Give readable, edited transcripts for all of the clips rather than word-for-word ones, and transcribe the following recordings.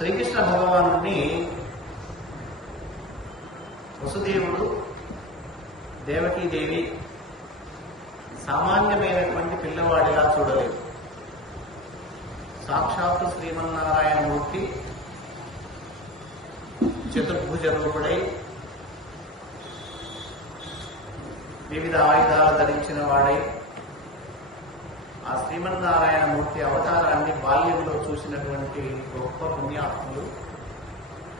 శ్రీకృష్ణ భగవానుడిని వసుదేవుడు దేవకీదేవి సామాన్యమైనటువంటి పిల్లవాడిగా చూడలేదు. సాక్షాత్తు శ్రీమన్నారాయణమూర్తి చతుర్భుజ రూపుడై వివిధ ఆయుధాలు ధరించిన వాడై ఆ శ్రీమన్నారాయణమూర్తి అవతారాన్ని బాల్యంలో చూసినటువంటి గొప్ప పుణ్యాత్ములు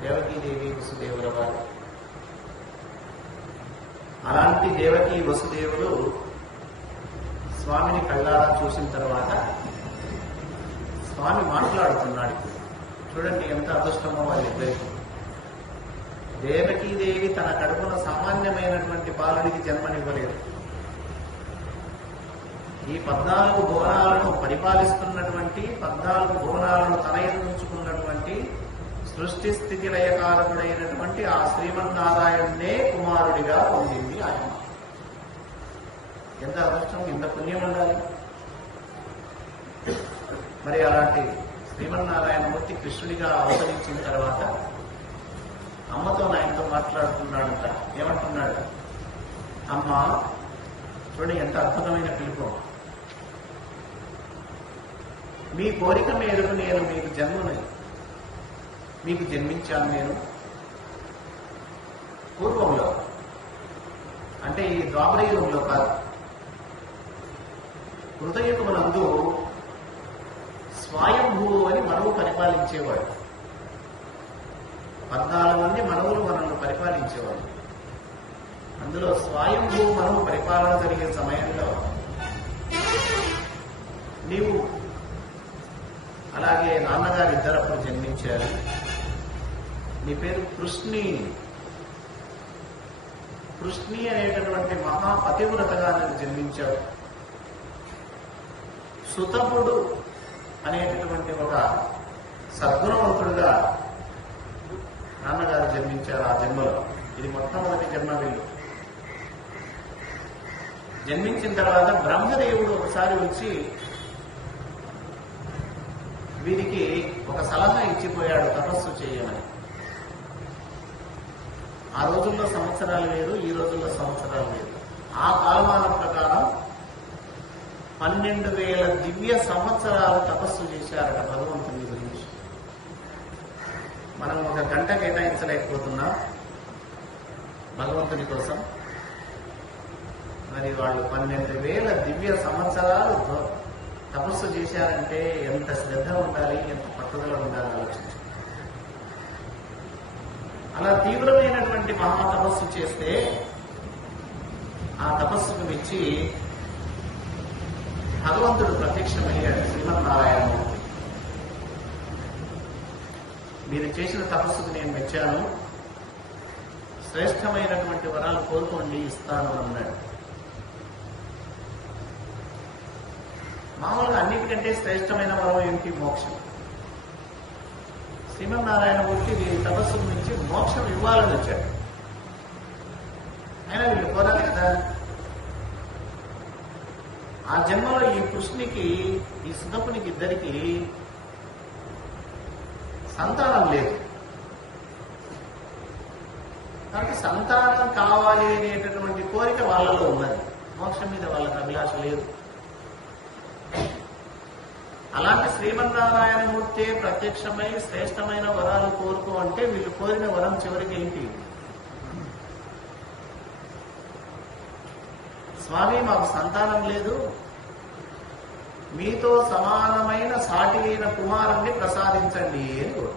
దేవకీదేవి వసుదేవుల వారు. అలాంటి దేవకీ వసుదేవులు స్వామిని కళ్ళారా చూసిన తర్వాత స్వామి మాట్లాడుతున్నాడు. చూడండి ఎంత అదృష్టమో వాళ్ళిద్దరికి. దేవకీదేవి తన కడుపున సామాన్యమైనటువంటి బాలుడికి జన్మనివ్వలేదు. ఈ 14 భువనాలను పరిపాలిస్తున్నటువంటి 14 భువనాలను తన ఎదుర్కొన్నటువంటి సృష్టి స్థితి లయకారకుడైనటువంటి ఆ శ్రీమన్నారాయణనే కుమారుడిగా పొందింది ఆయన. ఎంత అదృష్టం, ఎంత పుణ్యం ఉండాలి. మరి అలాంటి శ్రీమన్నారాయణమూర్తి కృష్ణుడిగా అవతరించిన తర్వాత అమ్మతో ఆయనతో మాట్లాడుతున్నాడంట. ఏమంటున్నాడు? అమ్మ చూడండి ఎంత అద్భుతమైన పిలుపు. మీ కోరిక మేరకు నేను మీకు జన్మించాను. నేను పూర్వంలో, అంటే ఈ ద్వాపరయుగంలో కాదు, కృతయుగమునందు స్వయంభువు అని మనవు పరిపాలించేవాడు. 14 మంది మనవులు మనల్ని పరిపాలించేవాడు. అందులో స్వయంభూ మనము పరిపాలన జరిగే సమయంలో నీవు అలాగే నాన్నగారు ఇద్దరప్పుడు జన్మించారు. నీ పేరు కృష్ణి. కృష్ణి అనేటటువంటి మహాపతివ్రతగా నువ్వు జన్మించావు. సుతపుడు అనేటటువంటి ఒక సద్గుణవంతుడుగా నాన్నగారు జన్మించారు ఆ జన్మలో. ఇది మొట్టమొదటి జన్మ వీళ్ళు. జన్మించిన తర్వాత బ్రహ్మదేవుడు ఒకసారి వచ్చి వీరికి ఒక సలహా ఇచ్చిపోయాడు, తపస్సు చేయమని. ఆ రోజుల్లో సంవత్సరాలు వేరు, ఈ రోజుల్లో సంవత్సరాలు వేరు. ఆ కాలమానం ప్రకారం 12,000 దివ్య సంవత్సరాలు తపస్సు చేశారట భగవంతుని గురించి. మనం 1 గంట కేటాయించలేకపోతున్నాం భగవంతుని కోసం. మరి వాళ్ళు 12,000 దివ్య సంవత్సరాలు తపస్సు చేశారంటే ఎంత శ్రద్ధ ఉండాలి, ఎంత పట్టుదల ఉండాలి ఆలోచించు. అలా తీవ్రమైనటువంటి మహాతపస్సు చేస్తే ఆ తపస్సుకు మెచ్చి భగవంతుడు ప్రత్యక్షమయ్యాడు. శ్రీమన్నారాయణమూర్తి, మీరు చేసిన తపస్సుకు నేను మెచ్చాను, శ్రేష్టమైనటువంటి వరాలు కోరుకోండి, ఇస్తాను అన్నాడు. మామూలుగా అన్నిటికంటే శ్రేష్టమైన వరం ఏమిటి? మోక్షం. శ్రీమన్నారాయణమూర్తి వీరి తపస్సు నుంచి మోక్షం ఇవ్వాలని వచ్చాడు. అయినా వీళ్ళు కోరాలి కదా. ఆ జన్మలో ఈ కృష్ణునికి, ఈ సుతపునికి ఇద్దరికి సంతానం లేదు. కాబట్టి సంతానం కావాలి అనేటటువంటి కోరిక వాళ్ళలో ఉన్నది. మోక్షం మీద వాళ్ళకి అభిలాష లేదు. అలాంటి శ్రీమన్నారాయణమూర్తి ప్రత్యక్షమై శ్రేష్టమైన వరాలు కోరుకో అంటే వీళ్ళు కోరిన వరం చివరికి ఏంటి? స్వామి మాకు సంతానం లేదు, మీతో సమానమైన సాటి అయిన కుమారుణ్ణి ప్రసాదించండి అని కోరు.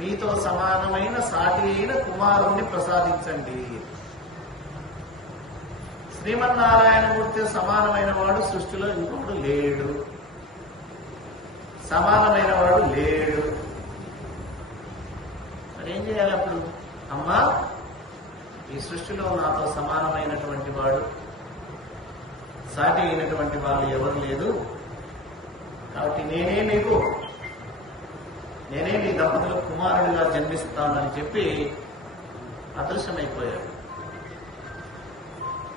మీతో సమానమైన సాటి అయిన కుమారుణ్ణి ప్రసాదించండి. శ్రీమన్నారాయణమూర్తి సమానమైన వాడు సృష్టిలో ఇంకొకడు లేడు, సమానమైన వాడు లేడు. మరేం చేయాలి అప్పుడు? అమ్మా, ఈ సృష్టిలో నాతో సమానమైనటువంటి వాడు, సాటి అయినటువంటి వాళ్ళు ఎవరు లేదు, కాబట్టి నేనే మీ దంపతులకు కుమారుడిగా జన్మిస్తానని చెప్పి అదృశ్యమైపోయాడు.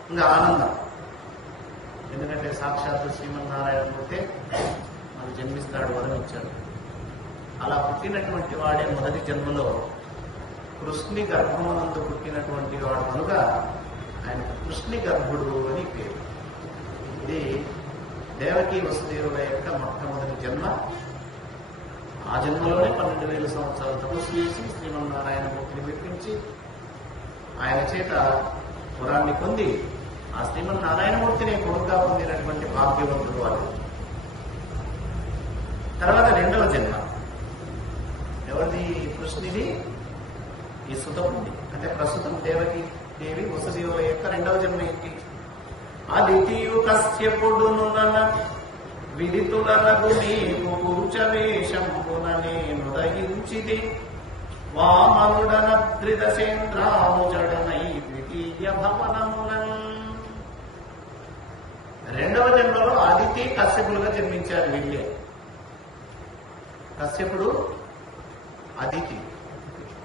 ఇంకా ఆనందం. ఎందుకంటే సాక్షాత్తు శ్రీమన్నారాయణమూర్తి మనకు జన్మిస్తాడు, వరం ఇచ్చాడు. అలా పుట్టినటువంటి వాడే మొదటి జన్మలో కృష్ణి గర్భమునందు పుట్టినటువంటి వాడు కనుక ఆయన కృష్ణి గర్భుడు అని పేరు. ఇది దేవకీ వసుదేవుల యొక్క మొట్టమొదటి జన్మ. ఆ జన్మలోనే 12,000 సంవత్సరాలు తపస్సు చేసి శ్రీమన్నారాయణమూర్తిని మెప్పించి ఆయన చేత పురాన్ని పొంది ఆ శ్రీమన్నారాయణమూర్తిని కొడుకుగా పొందినటువంటి భాగ్యవంతుడు వాళ్ళు. తర్వాత రెండవ జన్మ ఎవరిది? కృష్ణుడి ఈ సుతపుంది. అంటే ప్రస్తుతం దేవకి దేవి వసుదేవుల యొక్క రెండవ జన్మ ఏంటి? అదితియు కశ్యపుడును విదితులకు నీకు పురుషవేషంపున నేను దయించిది వామనుడనద్రిదశేంద్రాముజడనై ద్వితీయ భవనమునన్. రెండవ జన్మలో అదితి కశ్యపులుగా జన్మించారు వీళ్ళే. కశ్యపుడు అదితి,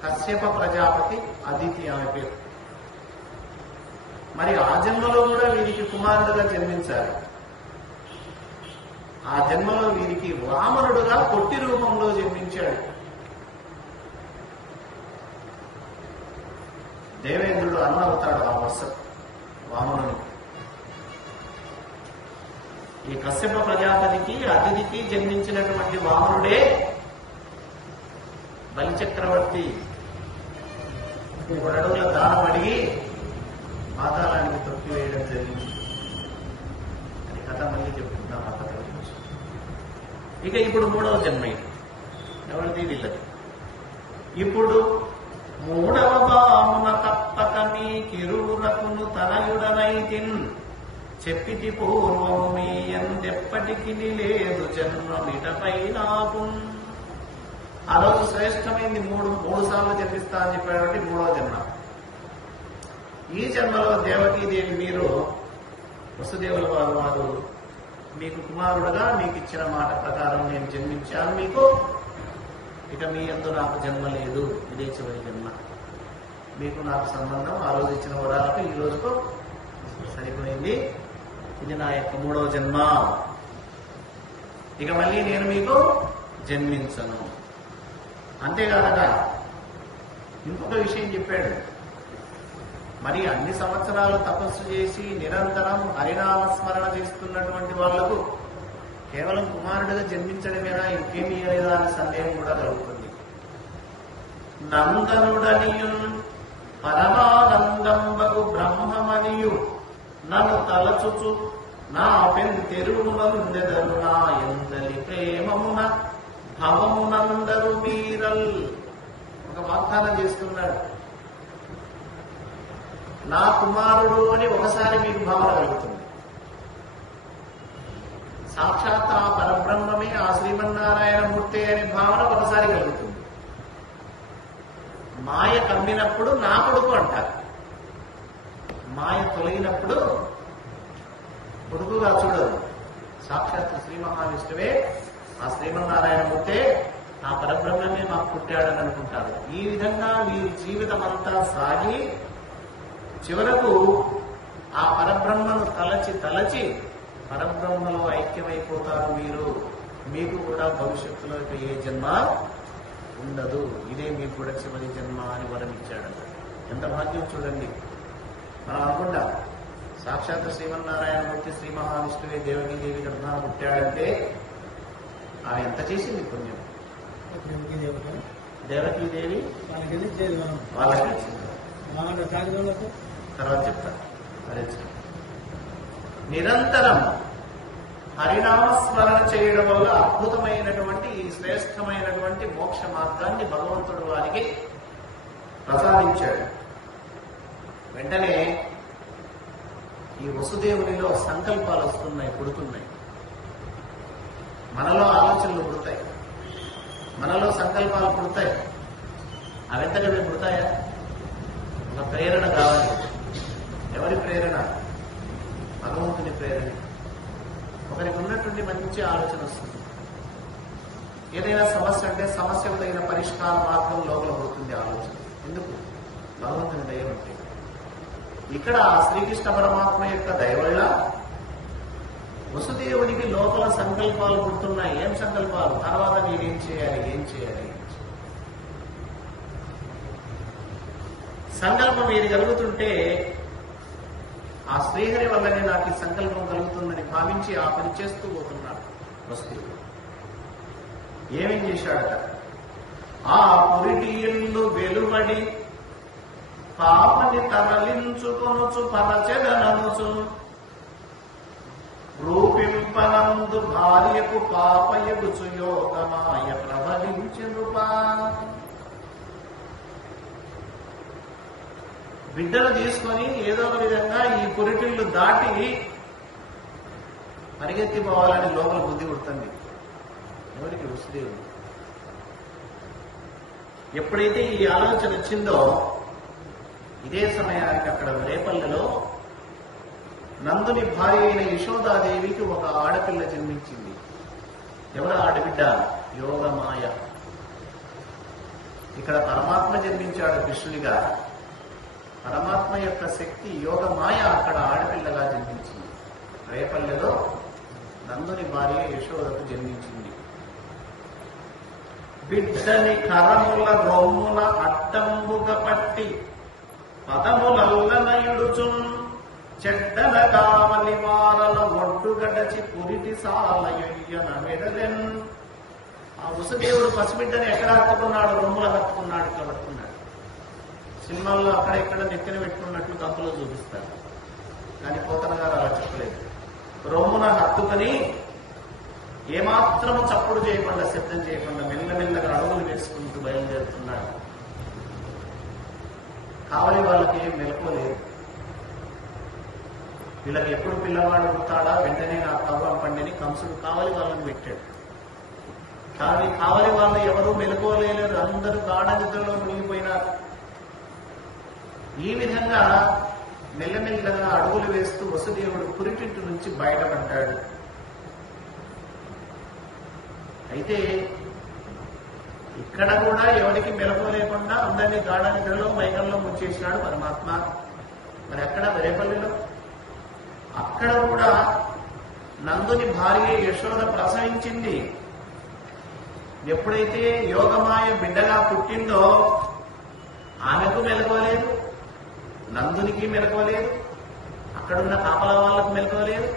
కశ్యప ప్రజాపతి అదితి ఆమె పేరు. మరి ఆ జన్మలో కూడా వీరికి కుమారుడుగా జన్మించారు. ఆ జన్మలో వీరికి వామనుడుగా పొట్టి రూపంలో జన్మించాడు. దేవేంద్రుడు అన్న అవుతాడు ఆ వరుస వామనుని. ఈ కశ్యప ప్రజాపతికి అతిథికి జన్మించినటువంటి వామనుడే బలిచక్రవర్తి 3 అడుగుల దానం అడిగి పాతాళానికి తొక్కివేయడం జరిగింది. అని కథ మళ్ళీ చెప్పుకుంటాం ఆ కథ గురించి. ఇక ఇప్పుడు 3వ జన్మ ఎవరిది? వీళ్ళది. ఇప్పుడు 3వ బామున కప్పక మీ కిరువునకును తనయుడనైతిన్ చెప్పితి పూర్వము మీ ఎందెప్పటికి లేదు జన్మమిటపై నాకు. ఆ రోజు శ్రేష్టమైంది మూడు సార్లు జన్మిస్తా అని చెప్పాడు. 3వ జన్మ. ఈ జన్మలో దేవకీదేవి మీరు వసుదేవుల వారు మీకు కుమారుడుగా మీకు ఇచ్చిన మాట ప్రకారం నేను జన్మించాను మీకు. ఇక మీ యందు నాకు జన్మ లేదు, ఇదే చివరి జన్మ. మీకు నాకు సంబంధం ఆ రోజు ఇచ్చిన వరాలకు ఈ రోజుకు సరిపోయింది. ఇది నా యొక్క 3వ జన్మ. ఇక మళ్ళీ నేను మీకు జన్మించను. అంతేకాదట ఇంకొక విషయం చెప్పాడు. మరి అన్ని సంవత్సరాలు తపస్సు చేసి నిరంతరం హరినామస్మరణ చేస్తున్నటువంటి వాళ్లకు కేవలం కుమారుడిగా జన్మించడమేనా, ఇంకేమీ లేదా అనే సందేహం కూడా కలుగుతుంది. నందనుడనియు పరమానందంబగు బ్రహ్మమనియు నన్ను తలచుచు నా పెంతెరువునందెదరు నా ఎందలి ప్రేమమున భవమునందరు మీరల్. ఒక వాగ్దానం చేస్తున్నాడు. నా కుమారుడు అని ఒకసారి మీకు భావన కలుగుతుంది. సాక్షాత్ ఆ పరబ్రహ్మమే ఆ శ్రీమన్నారాయణమూర్తి అనే భావన ఒకసారి కలుగుతుంది. మాయ కమ్మినప్పుడు నా కొడుకు అంటారు. మాయ తొలగినప్పుడు కొడుకుగా చూడదు. సాక్షాత్ శ్రీ మహావిష్ణువే ఆ శ్రీమన్నారాయణమూర్తే ఆ పరబ్రహ్మమే మాకు పుట్టాడని అనుకుంటారు. ఈ విధంగా వీరి జీవితం అంతా సాగి చివరకు ఆ పరబ్రహ్మను తలచి పరబ్రహ్మలో ఐక్యమైపోతారు మీరు. మీకు కూడా భవిష్యత్తులో ఏ జన్మ ఉండదు, ఇదే మీకు కూడా చివరి జన్మ అని వరమిచ్చాడు. ఎంత భాగ్యం చూడండి. మనం అనుకుంటాం సాక్షాత్ శ్రీమన్నారాయణమూర్తి శ్రీ మహావిష్ణువే దేవకీదేవి గర్భాన పుట్టాడంటే ఆమె ఎంత చేసింది పుణ్యం. దేవకీదేవి వాళ్ళకి తర్వాత చెప్తాను. నిరంతరం హరినామస్మరణ చేయడం వల్ల అద్భుతమైనటువంటి ఈ శ్రేష్టమైనటువంటి మోక్ష మార్గాన్ని భగవంతుడు వారికి ప్రసాదించాడు. వెంటనే ఈ వసుదేవునిలో సంకల్పాలు వస్తున్నాయి, పుడుతున్నాయి. మనలో ఆలోచనలు పుడతాయి, మనలో సంకల్పాలు పుడతాయి. అవెంతకంటే పుడతాయా? ఒక ప్రేరణ కావాలి. ఎవరి ప్రేరణ? భగవంతుని ప్రేరణ. ఒకరికి ఉన్నటువంటి మంచి ఆలోచన వస్తుంది. ఏదైనా సమస్య అంటే సమస్యకు తగిన పరిష్కార మార్గం లోపల పడుతుంది ఆలోచన. ఎందుకు? భగవంతుని దయ ఉంటే. ఇక్కడ శ్రీకృష్ణ పరమాత్మ యొక్క దయ వల్ల వసుదేవునికి లోపల సంకల్పాలు పుడుతున్నాయి. ఏం సంకల్పాలు? తర్వాత నేనేం చేయాలి, ఏం చేయాలి. సంకల్పం ఏది కలుగుతుంటే ఆ శ్రీహరి వల్లనే నాకు ఈ సంకల్పం కలుగుతుందని భావించి ఆ పని చేస్తూ పోతున్నాడు వసుదేవుడు. ఏమేం చేశాడట? ఆ పురిటి ఇల్లు వెలువడి పాపని తరలించుకొనుచు పరచెదననుచు రూపింపనందు భార్యకు పాపయగుచు యోగమాయ ప్రబలించెనుపా. బిడ్డను తీసుకొని ఏదో ఒక విధంగా ఈ పురిటిల్లు దాటి పరిగెత్తిపోవాలని లోపల బుద్ధి పుడుతుంది ఎవరికి? వసుదేవుడు. ఎప్పుడైతే ఈ ఆలోచన వచ్చిందో ఇదే సమయానికి అక్కడ రేపల్లెలో నందుని భార్య అయిన యశోదాదేవికి ఒక ఆడపిల్ల జన్మించింది. ఎవరు ఆడబిడ్డ? యోగమాయ. ఇక్కడ పరమాత్మ జన్మించాడు కృష్ణునిగా. పరమాత్మ యొక్క శక్తి యోగమాయ అక్కడ ఆడపిల్లగా జన్మించింది. రేపల్లెలో నందుని భార్య యశోదకు జన్మించింది. బిడ్డని కరముల రొమ్మున అడ్డంబుగ పట్టి పదములల్లనయుడుచున్ చెడ్డల కావలి వారల ఒడ్డు గడచి పురిటి సాలయ్యన మెడలెన్. ఆ వసుదేవుడు పసిబిడ్డని ఎక్కడ హత్తుకున్నాడు? రొమ్ముల హత్తుకున్నాడు, ఇట్లా పట్టుకున్నాడు. సినిమాల్లో అక్కడ ఇక్కడ నెత్తిన పెట్టుకున్నట్లు కంపులో చూపిస్తారు. కానీ పోతన గారు అలా చెప్పలేదు. రొమ్మున హత్తుకొని ఏమాత్రము చప్పుడు చేయకుండా, శబ్దం చేయకుండా మెల్లమెల్లగా అడుగులు వేసుకుంటూ బయలుదేరుతున్నాడు. కావలి వాళ్ళకి ఏం మెలకోలేదు. వీళ్ళకి ఎప్పుడు పిల్లవాడు పుడతాడా వెంటనే నా కవ్వం పండిని కంసుడు కావలి వాళ్ళని పెట్టాడు. కానీ కావలి వాళ్ళు ఎవరూ మెలకోలేరు. అందరూ గాఢ నిద్రలో మునిగిపోయినారు. ఈ విధంగా మెల్లమెల్లగా అడుగులు వేస్తూ వసుదేవుడు పురిటింటి నుంచి బయటపడ్డాడు. అయితే ఇక్కడ కూడా ఎవరికి మెలకు లేకుండా అందరినీ గాఢ నిద్రలో మైకంలో ముంచేసినాడు పరమాత్మ. మరి అక్కడ రేపల్లిలో అక్కడ కూడా నందుని భార్య యశోద ప్రసవించింది. ఎప్పుడైతే యోగమాయ బిడ్డగా పుట్టిందో ఆమెకు మెలకోలేదు, నందునికి మెలకోలేదు, అక్కడున్న కాపల వాళ్ళకు మెలకోలేదు.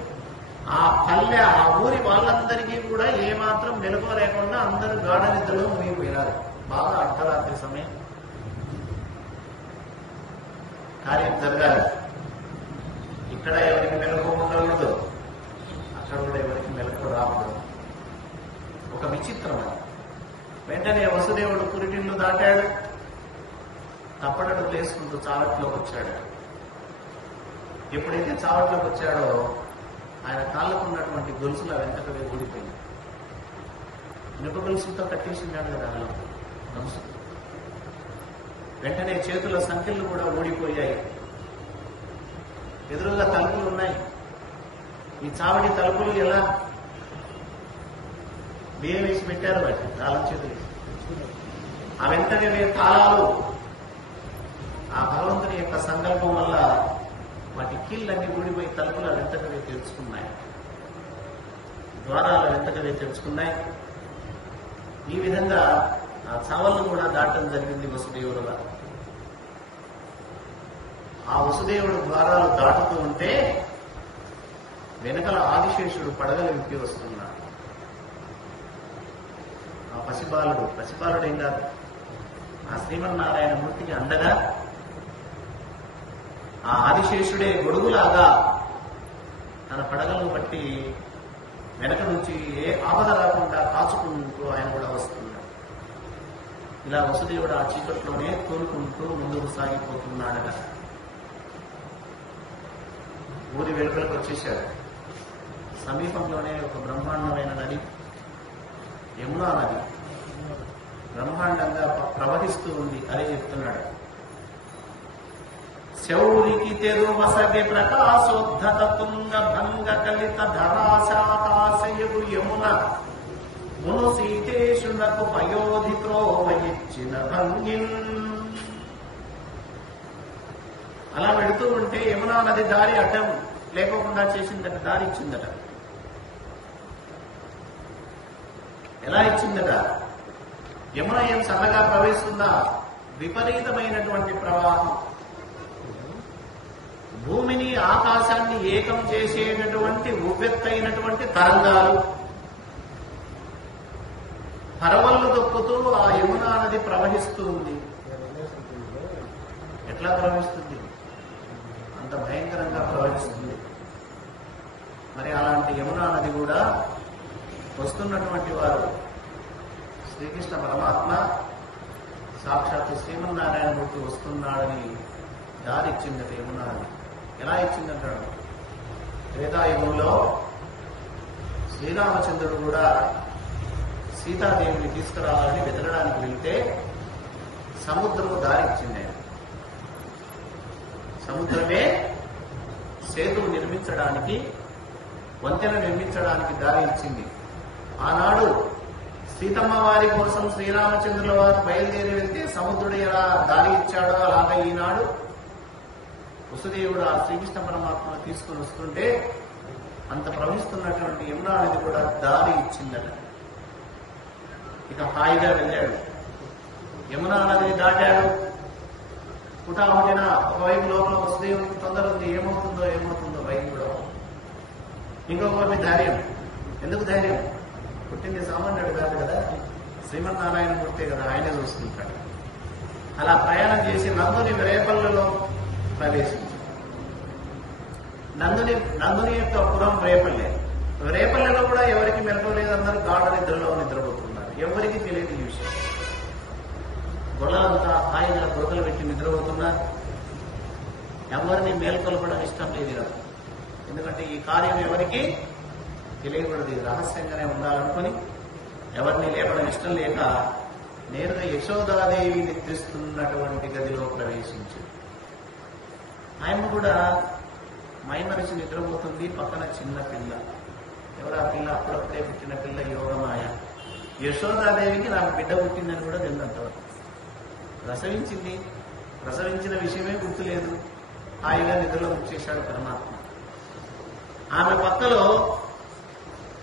ఆ పల్లె ఆ ఊరి వాళ్ళందరికీ కూడా ఏమాత్రం మెలకువ లేకుండా అందరూ గాఢ నిద్రలో మునిగిపోయినారు. బాగా అర్ధరాత్రి సమయం. కార్యం జరగాలి. ఇక్కడ ఎవరికి మెలకువ ఉండకూడదు, అక్కడ కూడా ఎవరికి మెలకువ రాకూడదు. ఒక విచిత్రం. వెంటనే వసుదేవుడు పురిటిల్లు దాటాడు. తప్పటడు వేసుకుంటూ చావట్లోకి వచ్చాడు. ఎప్పుడైతే చావట్లోకి వచ్చాడో ఆయన కాళ్ళకు ఉన్నటువంటి గొలుసులు వెంటనే ఊడిపోయింది. ఇనుప గొలుసులతో కట్టేసినాడు కదా గొలుసు. వెంటనే చేతుల సంఖ్యలు కూడా ఊడిపోయాయి. ఎదురుగా తలుపులు ఉన్నాయి. ఈ చావడి తలుపులు ఎలా బియ్యం వేసి పెట్టారు వాటి తాళం చేతులు. ఆ వెంటనే తాళాలు ఆ భగవంతుని యొక్క సంకల్పం వల్ల వాటి కీళ్ళన్నీ ఊడిపోయి తలుపులు వెంటనే తెరుచుకున్నాయి, ద్వారాలు వెంటనే తెరుచుకున్నాయి. ఈ విధంగా ఆ చావళ్ళు కూడా దాటడం జరిగింది వసుదేవుడుగా. ఆ వసుదేవుడు ద్వారాలు దాటుతూ ఉంటే వెనకల ఆదిశేషుడు పడగలు విప్పి వస్తున్నాడు. ఆ పసిబాలుడు ఏం కాదు, ఆ శ్రీమన్నారాయణ మూర్తికి అండగా ఆ ఆదిశేషుడే గొడుగులాగా తన పడగలను బట్టి వెనక నుంచి ఏ ఆపద రాకుండా కాచుకుంటూ ఆయన కూడా వస్తున్నాడు. ఇలా వసుదేవుడు ఆ చీకట్లోనే తోలుకుంటూ ముందుకు సాగిపోతున్నాడట. ఊరి వెలుపలకు వచ్చేశాడు. సమీపంలోనే ఒక బ్రహ్మాండమైన నది, యమునా నది బ్రహ్మాండంగా ప్రవహిస్తూ ఉంది. అదే చెప్తున్నాడు. శౌరికి తెరుమసగి ప్రకాశోద్ధత తుంగ భంగ కలిత ధరాశాకాశయు యమున మును సీతేశునకు పయోధిత్రోవయిచ్చిన భంగిన్. అలా వెళుతూ ఉంటే యమునా నది దారి అడ్డం లేకోకుండా చేసిందట, దారి ఇచ్చిందట. ఎలా ఇచ్చిందట? యమున ఏం సన్నగా ప్రవహిస్తుందా? విపరీతమైనటువంటి ప్రవాహం, భూమిని ఆకాశాన్ని ఏకం చేసేటటువంటి ఉవ్వెత్తైనటువంటి తరంగాలు పరవళ్ళు దొక్కుతూ ఆ యమునా నది ప్రవహిస్తూ ఉంది. ఎట్లా ప్రవహిస్తుంది? అంత భయంకరంగా ప్రవహిస్తుంది. మరి అలాంటి యమునా నది కూడా వస్తున్నటువంటి వారు శ్రీకృష్ణ పరమాత్మ సాక్షాత్ శ్రీమన్నారాయణమూర్తి వస్తున్నాడని దారి ఇచ్చిందట యమునా నది. ఎలా ఇచ్చిందంటాడు? త్రేతాయుగంలో శ్రీరామచంద్రుడు కూడా సీతాదేవిని తీసుకురావాలని వెతకడానికి వెళ్తే సముద్రము దారి ఇచ్చింది. ఆయన సముద్రమే సేతువు నిర్మించడానికి, వంతెన నిర్మించడానికి దారి ఇచ్చింది. ఆనాడు సీతమ్మ వారి కోసం శ్రీరామచంద్రుల వారు బయలుదేరి వెళ్తే సముద్రుడు ఎలా దారి ఇచ్చాడో అలాగే ఈనాడు వసుదేవుడు ఆ శ్రీకృష్ణ పరమాత్మ తీసుకుని వస్తుంటే అంత ప్రవహిస్తున్నటువంటి యమునా నది కూడా దారి ఇచ్చిందట. ఇక హాయిగా వెళ్ళాడు, యమునా నదిని దాటాడు. పుటాహుటిన ఒకవైపు లోపల వసుదేవుడికి తొందర ఉంది, ఏమవుతుందో భయం కూడా. ఇంకొకరి ధైర్యం. ఎందుకు ధైర్యం? పుట్టింది సామాన్యుడు కాదు కదా, శ్రీమన్నారాయణ మూర్తే కదా, ఆయనే చూస్తుంటాడు. అలా ప్రయాణం చేసి నందుని రేపల్లలో ప్రవేశించాడు. నందుని యొక్క పురం రేపల్లె. రేపల్లెలో కూడా ఎవరికి మెలకలేదు, అందరూ గాఢ నిద్రలో నిద్రపోతున్నారు. ఎవరికి తెలియదు ఈ విషయం. గొడవంతా హాయిగా గొడవలు పెట్టి నిద్రపోతున్నారు. ఎవరిని మేల్కొల్పడం ఇష్టం లేదు ఇలా. ఎందుకంటే ఈ కార్యం ఎవరికి తెలియకూడదు, ఇది రహస్యంగానే ఉండాలనుకుని ఎవరిని లేపడం ఇష్టం లేక నేరుగా యశోదాదేవి నిద్రిస్తున్నటువంటి గదిలో ప్రవేశించి ఆయన కూడా మైమరిచి నిద్రపోతుంది. పక్కన చిన్న పిల్ల. ఎవరా పిల్ల? అప్పుడప్పుడే పుట్టిన పిల్ల యోగమాయ. యశోదాదేవికి నాకు బిడ్డ పుట్టిందని కూడా తెలియదంతవరకు. ప్రసవించిన విషయమే గుర్తులేదు. హాయిగా నిద్రలో వచ్చేశాడు పరమాత్మ. ఆమె పక్కలో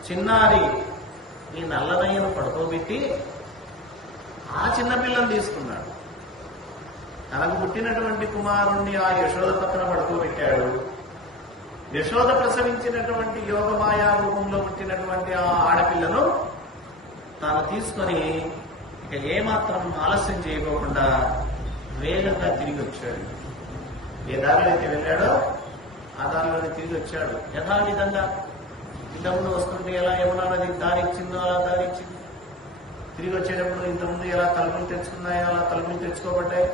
చిన్నారి ఈ నల్లనయ్యను పడుకోబెట్టి ఆ చిన్నపిల్లను తీసుకున్నాడు. తనకు పుట్టినటువంటి కుమారుణ్ణి ఆ యశోద పక్కన పడుకోబెట్టాడు. యశోద ప్రసవించినటువంటి యోగమాయా రూపంలో పుట్టినటువంటి ఆ ఆడపిల్లను తాను తీసుకొని ఇక ఏమాత్రం ఆలస్యం చేయకోకుండా వేగంగా తిరిగి వచ్చాడు. ఏ దారిలో అయితే వెళ్ళాడో ఆ దారిలోనే తిరిగి వచ్చాడు. యథావిధంగా ఇంతకుముందు వస్తుంటే ఎలా యమునా నది దారి ఇచ్చిందో అలా దారి ఇచ్చింది. తిరిగి వచ్చేటప్పుడు ఇంతకుముందు ఎలా తలుపులు తెచ్చుకున్నాయో అలా తలుపులు తెచ్చుకోబడ్డాయి.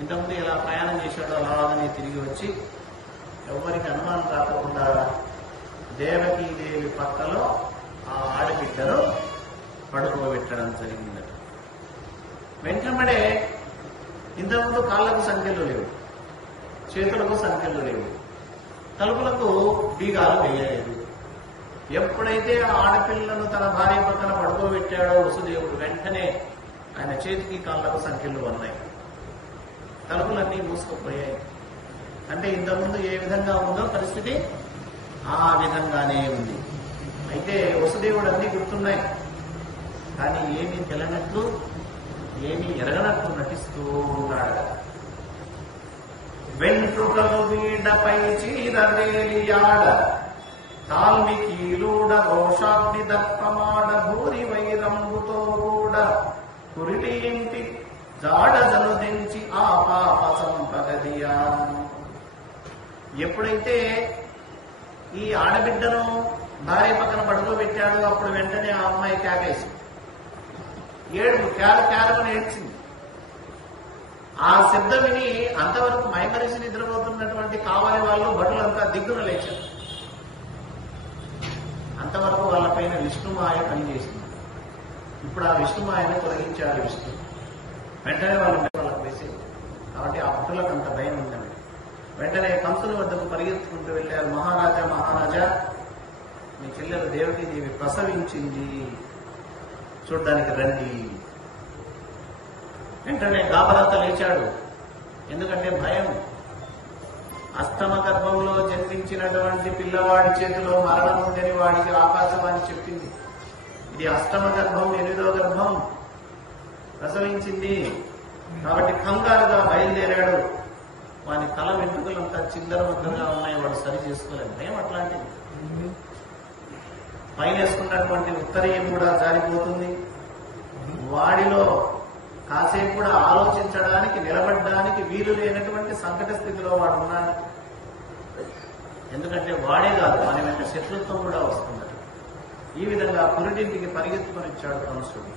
ఇంతకుముందు ఎలా ప్రయాణం చేశాడో అలాగనే తిరిగి వచ్చి ఎవరికి అనుమానం రాకుండా దేవకీదేవి పక్కలో ఆ ఆడబిడ్డను పడుకోబెట్టడం జరిగిందట. వెంటనే ఇంతకుముందు కాళ్ళకు సంఖ్యలు లేవు, చేతులకు సంఖ్యలు లేవు, తలుపులకు బీగాలు వేయలేదు. ఎప్పుడైతే ఆ ఆడపిల్లను తన భార్య పక్కన పడుకోబెట్టాడో వసుదేవుడు వెంటనే ఆయన చేతికి కాళ్ళకు సంఖ్యలు ఉన్నాయి. తలుపులన్నీ మూసుకుపోయాయి. అంటే ఇంతకుముందు ఏ విధంగా ఉందో పరిస్థితి ఆ విధంగానే ఉంది. అయితే వసుదేవుడు అన్నీ గుర్తున్నాయి, కానీ ఏమీ తెలియనట్లు ఏమీ ఎరగనట్లు నటిస్తూ ఉన్నాడు. వెంట్రుకలు వీడపై చీరవేలియాడ తాల్మికీలూడ రోషాగ్ని దర్పమాడ భూరి వైరంబుతో కూడ కురిటి ఇంటి జాడజను దించి ఆ పాప సంపదదియా. ఎప్పుడైతే ఈ ఆడబిడ్డను భార్య పక్కన పడుకోబెట్టాడో అప్పుడు వెంటనే ఆ అమ్మాయి కేకేసి ఏడుపు కేరమని ఏడ్చింది. ఆ శబ్దం విని అంతవరకు మైమరిసి నిద్రపోతున్నటువంటి కావాలి వాళ్ళు భటులంతా దిగ్గున లేచారు. అంతవరకు వాళ్ళపైన విష్ణుమాయ పనిచేసింది. ఇప్పుడు ఆ విష్ణుమాయను తొలగించారు విష్ణు. వెంటనే వాళ్ళకు వేసేది. కాబట్టి ఆ భటులకు అంత భయం ఉందండి. వెంటనే కంసుల వద్దకు పరిగెత్తుకుంటూ వెళ్ళారు. మహారాజా, మీ చెల్లెలు దేవకీదేవి ప్రసవించింది, చూడ్డానికి రండి. వెంటనే గాబరాత లేచాడు. ఎందుకంటే భయం. అష్టమ గర్భంలో జన్మించినటువంటి పిల్లవాడి చేతిలో మరణం ఉందని వాడికి ఆకాశవాణి చెప్పింది. ఇది అష్టమ గర్భం, 8వ గర్భం ప్రసవించింది. కాబట్టి కంగారుగా బయలుదేరాడు. వాని తల వెంట్రుకలంతా చిందరవందరగా ఉన్నాయి, వాడు సరి చేసుకోలేదు. ఏం అట్లాంటిది. పైన వేసుకున్నటువంటి ఉత్తరీయం కూడా జారిపోతుంది. వాడిలో కాసేపు కూడా ఆలోచించడానికి, నిలబడడానికి వీలు లేనటువంటి సంకట స్థితిలో వాడు ఉన్నాడు. ఎందుకంటే వాడే కాదు, వాని వెంట శత్రుత్వం కూడా వస్తున్నది. ఈ విధంగా పురిటింటికి పరిగెత్తుకొని ఇచ్చాడు కంసుడు.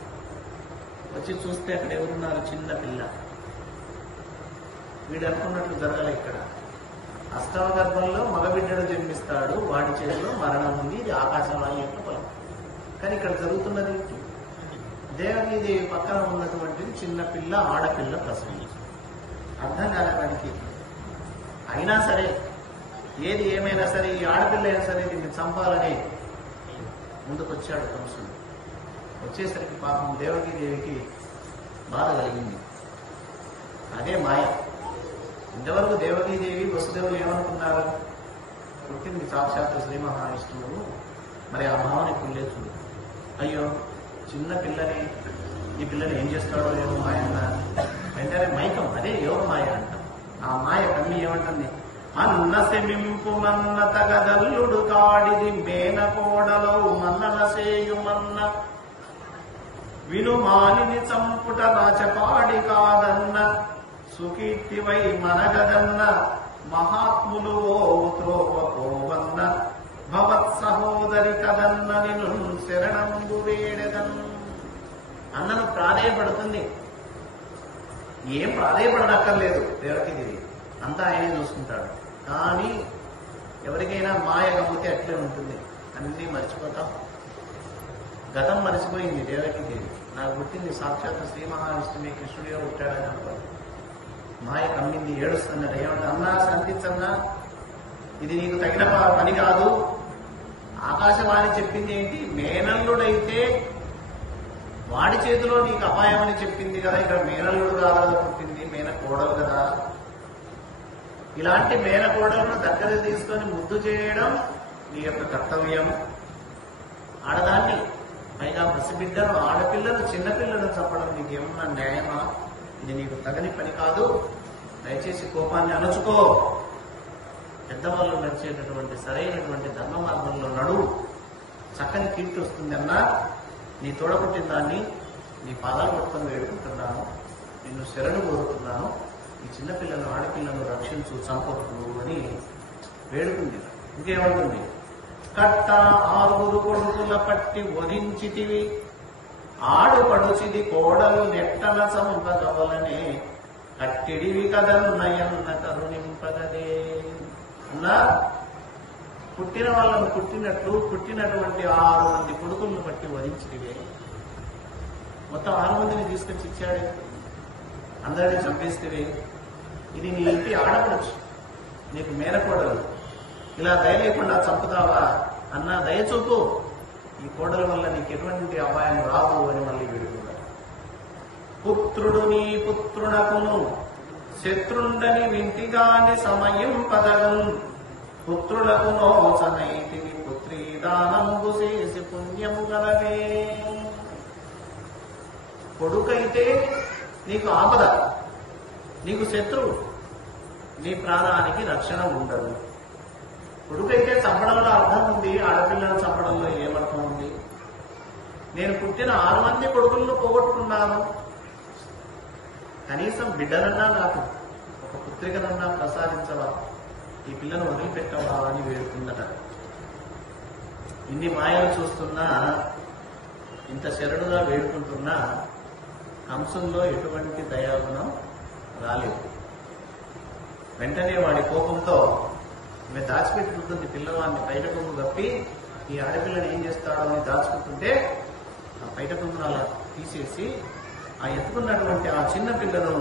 వచ్చి చూస్తే అక్కడ ఎవరున్నారు? చిన్న పిల్ల. వీడు అనుకున్నట్లు జరగాలి. ఇక్కడ అష్టమ గర్భంలో మగబిడ్డడు జన్మిస్తాడు, వాడి చేతిలో మరణం ఉంది. ఇది ఆకాశవాణి యొక్క పొలం. కానీ ఇక్కడ జరుగుతున్నది దేవకీదేవి పక్కన ఉన్నటువంటిది చిన్న పిల్ల, ఆడపిల్ల ప్రసవించి అర్థం కాలేవాడికి. అయినా సరే ఏది ఏమైనా సరే ఈ ఆడపిల్ల అయినా సరే దీన్ని చంపాలని ముందుకొచ్చాడు కంసుడు. వచ్చేసరికి పాపం దేవకీదేవికి బాధ కలిగింది. అదే మాయ. ఇంతవరకు దేవకీదేవి వసుదేవులు ఏమనుకున్నారు? పుట్టింది సాక్షాత్ శ్రీ మహావిష్ణువు, మరి ఆ భావన ఇప్పుడు లేదు. అయ్యో చిన్న పిల్లని, ఈ పిల్లని ఏం చేస్తాడో ఏమో మాయన్న వెంటనే మైకం. అదే యోగ మాయ అంటాం. ఆ మాయ కన్ను ఏమంటుంది? అన్న సెమింపు మన్న తగదల్లుడు కాడిది మేన కోడలో మన్నన సేయుమన్న వినుమానిని చంపుట రాచపాడి కాదన్న సుకీర్తివై మనగదన్న మహాత్ములు ఓవన్న భవత్ సహోదరి కదన్న నిన్ను శరణంబు వేడెదన్. అన్నను ప్రాధేయపడుతుంది. ఏం ప్రాధేయపడనక్కర్లేదు దేవకీదేవి, అంతా ఆయనే చూసుకుంటాడు. కానీ ఎవరికైనా మాయ గమ్మితే అట్లే ఉంటుంది. అన్నీ మర్చిపోతాం. గతం మర్చిపోయింది దేవకీదేవి. నాకు పుట్టింది సాక్షాత్ శ్రీ మహావిష్ణువే, కృష్ణుడిగా పుట్టాడని అనుకోవాలి. మాయ కమ్మింది, ఏడుస్తున్నది. ఏమంటే అన్నా శాంతించన్నా, ఇది నీకు తగిన పని కాదు. ఆకాశవాణి చెప్పింది ఏంటి? మేనల్లుడైతే వాడి చేతిలో నీకు అపాయం అని చెప్పింది కదా. ఇక్కడ మేనల్లుడు కాదు పుట్టింది, మేనకోడలు కదా. ఇలాంటి మేనకోడలను దగ్గర తీసుకొని ముద్దు చేయడం నీ యొక్క కర్తవ్యం. ఆడదాన్ని, పైగా పసిబిడ్డను, ఆడపిల్లను, చిన్నపిల్లను చంపడం నీకేమన్నా న్యాయమా? ఇది నీకు తగని పని కాదు. దయచేసి కోపాన్ని అణచుకో. పెద్దవాళ్ళు నడిచేటటువంటి సరైనటువంటి ధర్మ మార్గంలో నడువు. చక్కని కీర్తి వస్తుంది అన్నా. నీ తోడపుట్టిన దాన్ని నీ పాదాలు పట్టుకొని వేడుకుంటున్నాను, నిన్ను శరణు కోరుతున్నాను. ఈ చిన్నపిల్లలను, ఆడపిల్లను రక్షించు, చంపొద్దు అని వేడుకుంది. ఇంకేమంటుంది? కట్ట 6 కొడుకుల పట్టి వధించితివి, ఆడుపడుచిది కోడలు నెట్టన సంపదవలనే కట్టిడివి కదన్నయన్న కరుణింపగదే. అన్నా, పుట్టిన వాళ్ళను పుట్టినట్లు పుట్టినటువంటి 6 మంది కొడుకులను బట్టి వధించితివే. మొత్తం 6 మందిని తీసుకొచ్చి ఇచ్చాడే, అందరినీ చంపేస్తేవే. ఇది నీ ఇంటి ఆడపడుచు, నీకు మేనకోడలు. ఇలా దయ లేకుండా చంపుతావా? అన్నా దయచూపు, ఈ కోడల వల్ల నీకు ఎటువంటి అపాయం రాదు అని మళ్ళీ వేడుకున్నాడు. పుత్రుడు నీ పుత్రునకును శత్రుండని వింటిగాని సమయం పదగం పుత్రులకు నోచనైతివి పుత్రీ దానంబు చేసి పుణ్యము గలవే. కొడుకైతే నీకు ఆపద, నీకు శత్రువు, నీ ప్రాణానికి రక్షణ ఉండదు. కొడుకైతే చంపడంలో అర్థం ఉంది, ఆడపిల్లను చంపడంలో ఏమర్థం ఉంది? నేను పుట్టిన 6 మంది కొడుకులను పోగొట్టుకున్నాను, కనీసం బిడ్డనన్నా నాకు ఒక పుత్రికనన్నా ప్రసాదించవా, ఈ పిల్లను వదిలిపెట్టవా అని వేడుకుందట. ఇన్ని మాయలు చూస్తున్నా, ఇంత శరణుగా వేడుకుంటున్నా కంసంలో ఎటువంటి దయాగుణం రాలేదు. వెంటనే వాడి కోపంతో ఆమె దాచిపెట్టుకుంటుంది పిల్లవాడిని. బయట కొమ్ము కప్పి ఈ ఆడపిల్లని ఏం చేస్తాడో అని దాచుకుంటుంటే ఆ బయట కొమ్మును అలా తీసేసి ఆ ఎత్తుకున్నటువంటి ఆ చిన్న పిల్లను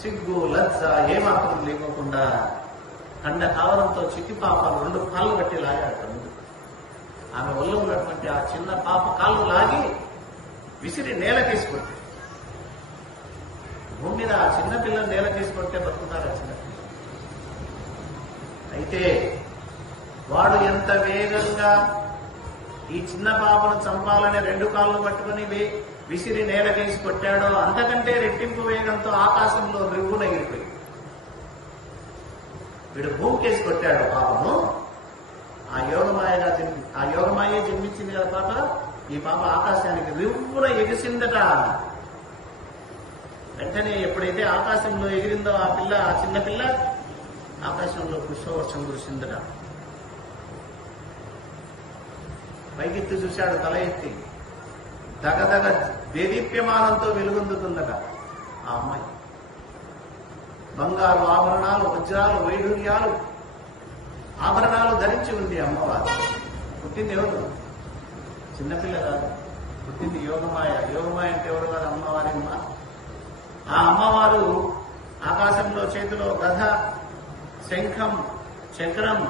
సిగ్గు లజ్జ ఏమాత్రం లేకోకుండా కండ కావడంతో చిట్టి పాప 2 కాళ్ళు కట్టి లాగాడు. ఆమె ఒళ్ళు ఉన్నటువంటి ఆ చిన్న పాప కాళ్ళు లాగి విసిరి నేల తీసుకొట్టే. భూమి మీద ఆ చిన్న పిల్లలు నేల తీసుకొట్టే బతుకుతారు ఆ చిన్న పిల్లలు. అయితే వాడు ఎంత వేగంగా ఈ చిన్న పాపను చంపాలని 2 కాళ్ళు పట్టుకుని విసిరి నేలకేసి కొట్టాడో అంతకంటే రెట్టింపు వేగంతో ఆకాశంలో రివ్వున ఎగిరిపోయి వీడు భూమికేసి కొట్టాడు పాపను. ఆ యోగమాయే జన్మించింది కదా పాప. ఈ పాప ఆకాశానికి రివ్వున ఎగిసిందట. వెంటనే ఎప్పుడైతే ఆకాశంలో ఎగిరిందో ఆ చిన్న పిల్ల ఆకాశంలో పుష్పవర్షం కురిసిందట. పైకెత్తి చూశాడు, తల ఎత్తి దగదగ దేదీప్యమానంతో వెలుగొందుతుందట ఆ అమ్మాయి. బంగారు ఆభరణాలు, వజ్రాలు, వైఢూర్యాలు ఆభరణాలు ధరించి ఉంది అమ్మవారు. పుట్టింది ఎవరు? చిన్నపిల్ల కాదు, పుట్టింది యోగమాయ. యోగమాయ అంటే ఎవరు కాదు, అమ్మవారి అమ్మ. ఆ అమ్మవారు ఆకాశంలో చేతిలో గద, శంఖం, చక్రం,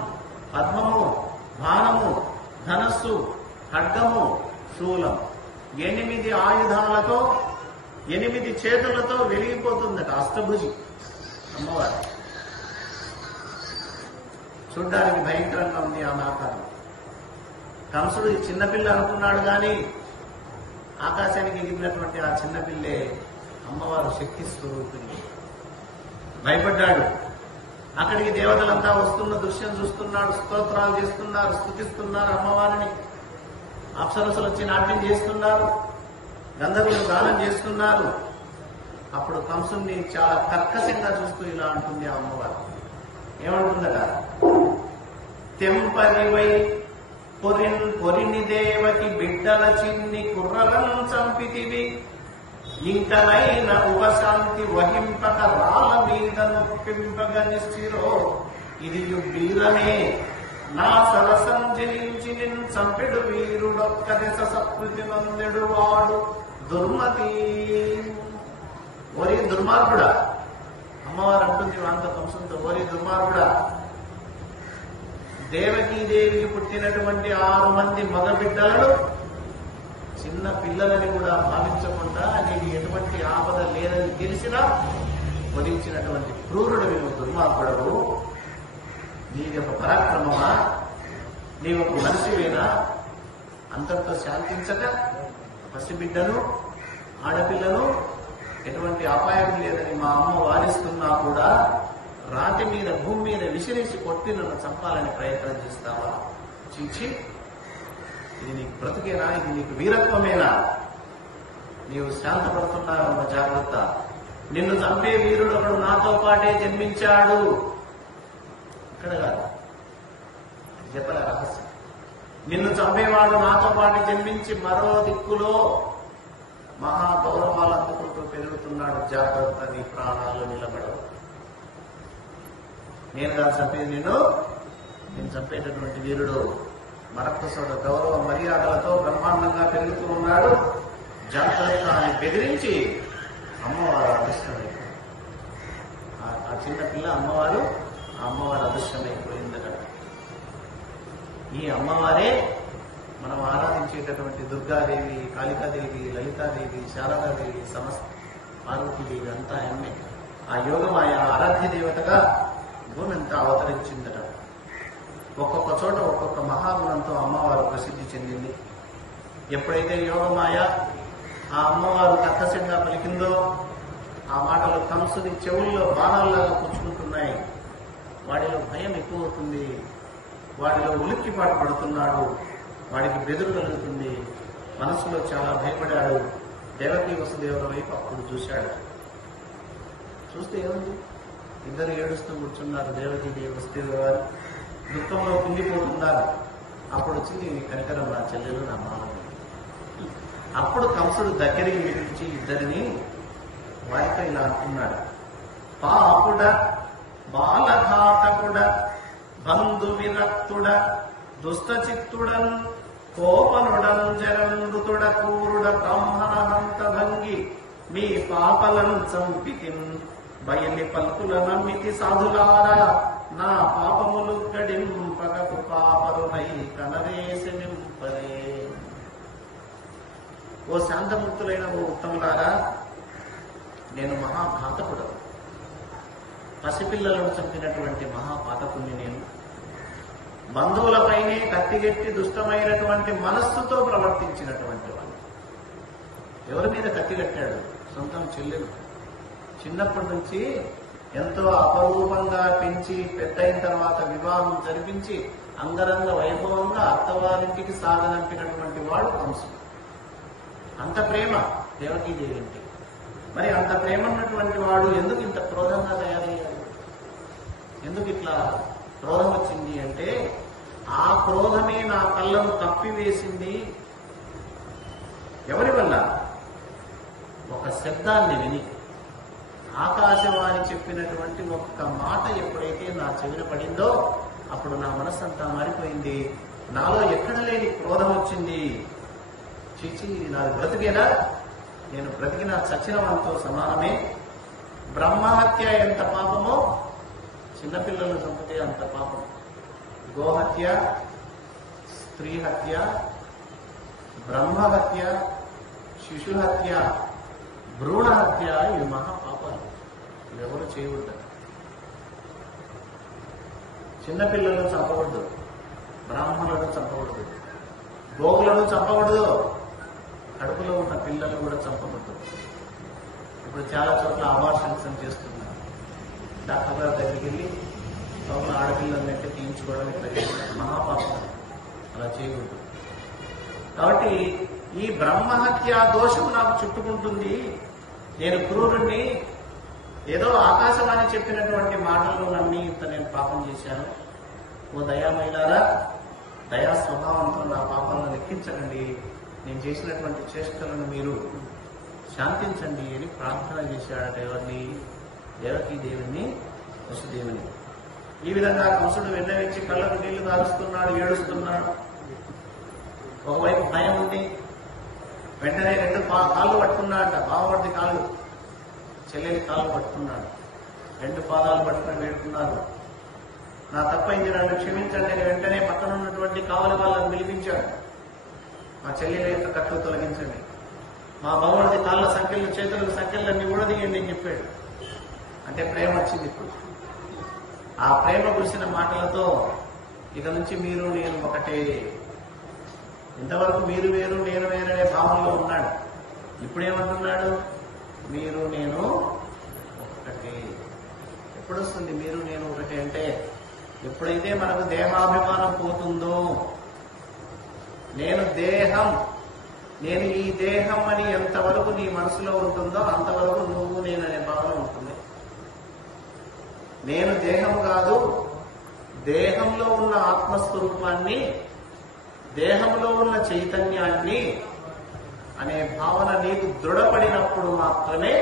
పద్మము, బాణము, ధనస్సు, ఖడ్గము, శూలం 8 ఆయుధాలతో 8 చేతులతో వెలిగిపోతుందట. అష్టభుజి అమ్మవారు. చూడ్డానికి భయంకరంగా ఉంది ఆమె ఆకారం. కంసుడు ఈ చిన్నపిల్ల అనుకున్నాడు కానీ ఆకాశానికి ఎగిరినటువంటి ఆ చిన్నపిల్లే అమ్మవారు శక్తి స్వరూపిణి. భయపడ్డాడు. అక్కడికి దేవతలంతా వస్తున్న దృశ్యం చూస్తున్నాడు. స్తోత్రాలు చేస్తున్నారు, స్తుతిస్తున్నారు అమ్మవారిని. అప్సరసులు వచ్చి నాట్యం చేస్తున్నారు, గంధర్వులు గానం చేస్తున్నారు. అప్పుడు కంసుని చాలా కర్కశంగా చూస్తూ ఇలా అంటుంది ఆ అమ్మవారు. ఏమంటుందట? తెంపరివై పొరిని దేవకి బిడ్డల చిన్ని కుర్రలను చంపితివి, ఇంకనైన ఉపశాంతి వహింపక రాళ్ళ మీద నొప్పింపగ నిశ్చిరో ఇది వీరనే నా సరసం జనించి నిన్ చంపెడు వీరుడొక్క దిశ సత్కృతి నందెడు వాడు దుర్మతి. ఓరి దుర్మార్గుడా, అమ్మవారు అంటుంది వాంతో కంసంతో, ఓరి దుర్మార్గుడా, దేవకీదేవికి పుట్టినటువంటి 6 మంది మగ బిడ్డలను చిన్న పిల్లలని కూడా భావించకుండా నీకు ఎటువంటి ఆపద లేదని తెలిసినా వధించినటువంటి క్రూరుడు నువ్వు, దుర్మార్గుడవు. నీది ఒక పరాక్రమమా? నీవు ఒక మనిషివేనా? అంతటితో శాంతించక పసిబిడ్డను, ఆడపిల్లను ఎటువంటి అపాయం లేదని మా అమ్మ వారిస్తున్నా కూడా రాతి మీద, భూమి మీద విసిరేసి కొట్టి నన్ను చంపాలని ప్రయత్నం చేస్తావా? చీచి, ఇది నీకు బ్రతికేనా? ఇది నీకు వీరత్వమేనా? నీవు శాంతపడుతున్నావన్న జాగ్రత్త. నిన్ను చంపే వీరుడు ఒకడు నాతో పాటే జన్మించాడు. ఇక్కడ కాదు, చెప్పలే రహస్యం. నిన్ను చంపేవాడు నాతో పాటు జన్మించి మరో దిక్కులో మహా గౌరవాలు అందుకుంటూ పెరుగుతున్నాడు. జాగ్రత్త, నీ ప్రాణాలు నిలబడవు. నేను కాదు చంపేది నిన్ను, నేను చంపేటటువంటి వీరుడు మరొకసారి గౌరవ మర్యాదలతో బ్రహ్మాండంగా పెరుగుతూ ఉన్నాడు. జాగ్రత్త అని బెదిరించి అమ్మవారు అదృష్టమైపోయింది. ఆ చిన్న పిల్ల అమ్మవారు అదృష్టమైపోయిందట. ఈ అమ్మవారే మనం ఆరాధించేటటువంటి దుర్గాదేవి, కాళికాదేవి, లలితాదేవి, శారదాదేవి, సమస్త పార్వతీదేవి అంతా అమ్మే. ఆ యోగమాయ ఆరాధ్య దేవతగా భూమంతా అవతరించిందట. ఒక్కొక్క చోట ఒక్కొక్క మహాగుణంతో అమ్మవారు ప్రసిద్ధి చెందింది. ఎప్పుడైతే యోగమాయ ఆ అమ్మవారు కర్కశంగా పలికిందో ఆ మాటలు కంసుని చెవుల్లో బాణాల్లాగా పుచ్చుకుంటున్నాయి. వాడిలో భయం ఎక్కువవుతుంది, వాడిలో ఉలిక్కిపాటు పడుతున్నాడు, వాడికి బెదురు కలుగుతుంది, మనసులో చాలా భయపడాడు. దేవకీ వసుదేవుల వైపు అప్పుడు చూశాడు. చూస్తే ఏముంది, ఇద్దరు ఏడుస్తూ కూర్చున్నారు. దేవకీదేవి వసుదేవుల వారు దుఃఖంలో కుంగిపోతున్నారు. అప్పుడు వచ్చింది కనికరం, నా చెల్లెలు, నా మామ. అప్పుడు కంసుడు దగ్గరికి పిలిచి ఇద్దరిని వారితో ఇలా అంటున్నాడు. పాపుడ, బాలఘాతకుడ, బంధు విరక్తుడ, దుష్టచిత్తుడన్, కోపనుడన్, జరందుతుడ, కూరుడ, బ్రాహ్మణహంత భంగి, మీ పాపలను చంపితిన్, బయలి పలుకుల నమ్మితి సాధులారా, నా పాపములు గడింపగకు పాపరునై కనవేసి నింపరే. ఓ శాంతముక్తులైన ఓ ఉత్తములారా, నేను మహాఘాతకుడు, పసిపిల్లలను చంపినటువంటి మహాపాతకుణ్ణి నేను. బంధువులపైనే కత్తిగెట్టి దుష్టమైనటువంటి మనస్సుతో ప్రవర్తించినటువంటి వాడు. ఎవరి మీద కత్తిగట్టాడు? సొంతం చెల్లెలు. చిన్నప్పటి నుంచి ఎంతో అపరూపంగా పెంచి పెద్దయిన తర్వాత వివాహం జరిపించి అంగరంగ వైభవంగా అత్తవారింటికి సాగనంపినటువంటి వాడు కంసుడు. అంత ప్రేమ దేవకీదేవి అంటే. మరి అంత ప్రేమ ఉన్నటువంటి వాడు ఎందుకు ఇంత క్రోధంగా తయారయ్యాడు? ఎందుకు ఇట్లా క్రోధం వచ్చింది అంటే, ఆ క్రోధమే నా కళ్ళను కప్పివేసింది. ఎవరి వల్ల? ఒక శబ్దాన్ని విని, ఆకాశవాణి చెప్పినటువంటి ఒక్క మాట ఎప్పుడైతే నా చెవిన పడిందో అప్పుడు నా మనస్సంతా మారిపోయింది. నాలో ఎక్కడ లేని క్రోధం వచ్చింది. చీచి, నాది బ్రతికేనా? నేను బ్రతికిన చచ్చిన వానితో సమానమే. బ్రహ్మహత్య ఎంత పాపమో చిన్నపిల్లలు చంపితే అంత పాపం. గోహత్య, స్త్రీ హత్య, బ్రహ్మహత్య, శిశుహత్య, భ్రూణ హత్య, ఇవి మహాపాపాలు. ఎవరు చేయకూడదు. చిన్నపిల్లలను చంపకూడదు, బ్రాహ్మణులను చంపకూడదు, గోవులను చంపకూడదు, కడుపులో ఉన్న పిల్లలను కూడా చంపకూడదు. ఇప్పుడు చాలా చోట్ల అబార్షన్స్ చేస్తున్నారు. డాక్టర్ గారి దగ్గరికి వెళ్ళి లోపల ఆడపిల్లలనైతే తీయించుకోవడం ఇట్లా చేస్తున్నారు. మహాపాపం, అలా చేయకూడదు. కాబట్టి ఈ బ్రహ్మహత్య దోషం నాకు చుట్టుకుంటుంది. నేను క్రూరుణ్ణి. ఏదో ఆకాశవాణి చెప్పినటువంటి మాటల్లో నమ్మి ఇంత నేను పాపం చేశాను. ఓ దయామయులారా, దయా స్వభావంతో నా పాపాలను లెక్కించకండి. నేను చేసినటువంటి చేష్టలను మీరు శాంతించండి అని ప్రార్థన చేశాడట. ఎవరిని? దేవకీదేవిని, వసుదేవుని. ఈ విధంగా కంసుడు వెన్నవించి కళ్ళకు నీళ్లు కారుస్తున్నాడు, ఏడుస్తున్నాడు. ఒకవైపు భయం ఉంది. వెంటనే రెండు కాళ్ళు పట్టుకున్నాడట. బావమరిది కాళ్ళు, చెల్లెలి కాళ్ళు పట్టుకున్నాడు. రెండు పాదాలు పట్టుకుని వేడుకున్నారు. నా తప్పైంది, నన్ను క్షమించండి అని వెంటనే పక్కన ఉన్నటువంటి కావలి వాళ్ళని పిలిపించాడు. మా చెల్లెల యొక్క కట్లు తొలగించండి, మా బావమరిది కాళ్ళ సంఖ్యలు, చేతులకు సంఖ్యలన్నీ ఊడదీయండి అని చెప్పాడు. అంటే ప్రేమ వచ్చింది. ఇప్పుడు ఆ ప్రేమ కురిసిన మాటలతో ఇక నుంచి మీరు నేను ఒకటే. ఇంతవరకు మీరు వేరు నేను వేరనే భావంలో ఉన్నాడు. ఇప్పుడేమంటున్నాడు? మీరు నేను ఒకటే. ఎప్పుడొస్తుంది మీరు నేను ఒకటే అంటే? ఎప్పుడైతే మనకు దేహాభిమానం పోతుందో, నేను దేహం, నేను ఈ దేహం అని ఎంతవరకు నీ మనసులో ఉంటుందో అంతవరకు నువ్వు నేను అనే భావన ఉంటుంది. నేను దేహం కాదు, దేహంలో ఉన్న ఆత్మస్వరూపాన్ని, దేహంలో ఉన్న చైతన్యాన్ని అనే భావన నీకు దృఢపడినప్పుడు మాత్రమే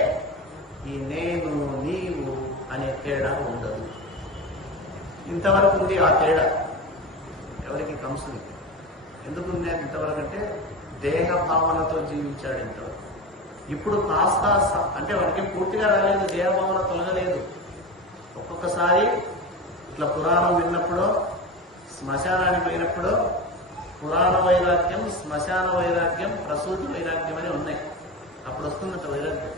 ఈ నేను నీవు అనే తేడా ఉండదు. ఇంతవరకు ఉంది ఆ తేడా. ఎవరికి? కంసుడికి. ఎందుకు ఉంది ఇంతవరకు అంటే దేహ భావనతో జీవించాడు ఇంతవరకు. ఇప్పుడు కాస్త అంటే వాడికి పూర్తిగా రాలేదు, దేహ భావన తొలగలేదు. ఒక్కొక్కసారి ఇట్లా పురాణం విన్నప్పుడు, శ్మశానానికి పోయినప్పుడు పురాణ వైరాగ్యం, శ్మశాన వైరాగ్యం, ప్రసూతి వైరాగ్యం అని ఉన్నాయి. అప్పుడు వస్తుందంట వైరాగ్యం.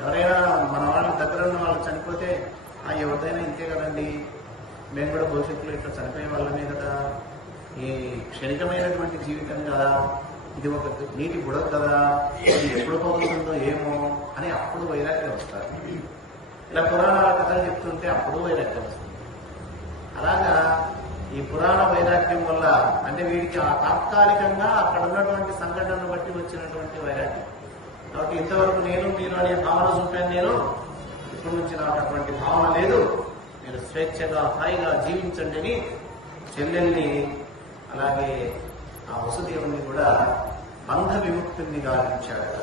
ఎవరైనా మన వాళ్ళ దగ్గర ఉన్న వాళ్ళు చనిపోతే, ఎవరిదైనా ఇంతే కదండి, మేము కూడా భవిష్యత్తులో ఇట్లా చనిపోయే వాళ్ళమే కదా, ఈ క్షణికమైనటువంటి జీవితం కదా, ఇది ఒక నీటి బుడగ కదా, ఇది ఎప్పుడు పోతుందో ఏమో అని అప్పుడు వైరాగ్యం వస్తారు. ఇలా పురాణాల కథలు చెప్తుంటే అప్పుడు వైరాగ్యం వస్తుంది. అలాగా ఈ పురాణ వైరాగ్యం వల్ల అంటే వీడికి ఆ తాత్కాలికంగా అక్కడ ఉన్నటువంటి సంఘటనను బట్టి వచ్చినటువంటి వైరాగ్యం. కాబట్టి ఇంతవరకు నేను మీరు అనే భావన చూపాను. నేను ఇప్పటి నుంచి నాకు అటువంటి భావన లేదు, మీరు స్వేచ్ఛగా హాయిగా జీవించండి అని చెల్లెల్ని అలాగే ఆ వసుదేవుని కూడా బంధ విముక్తుల్ని గావించాడు.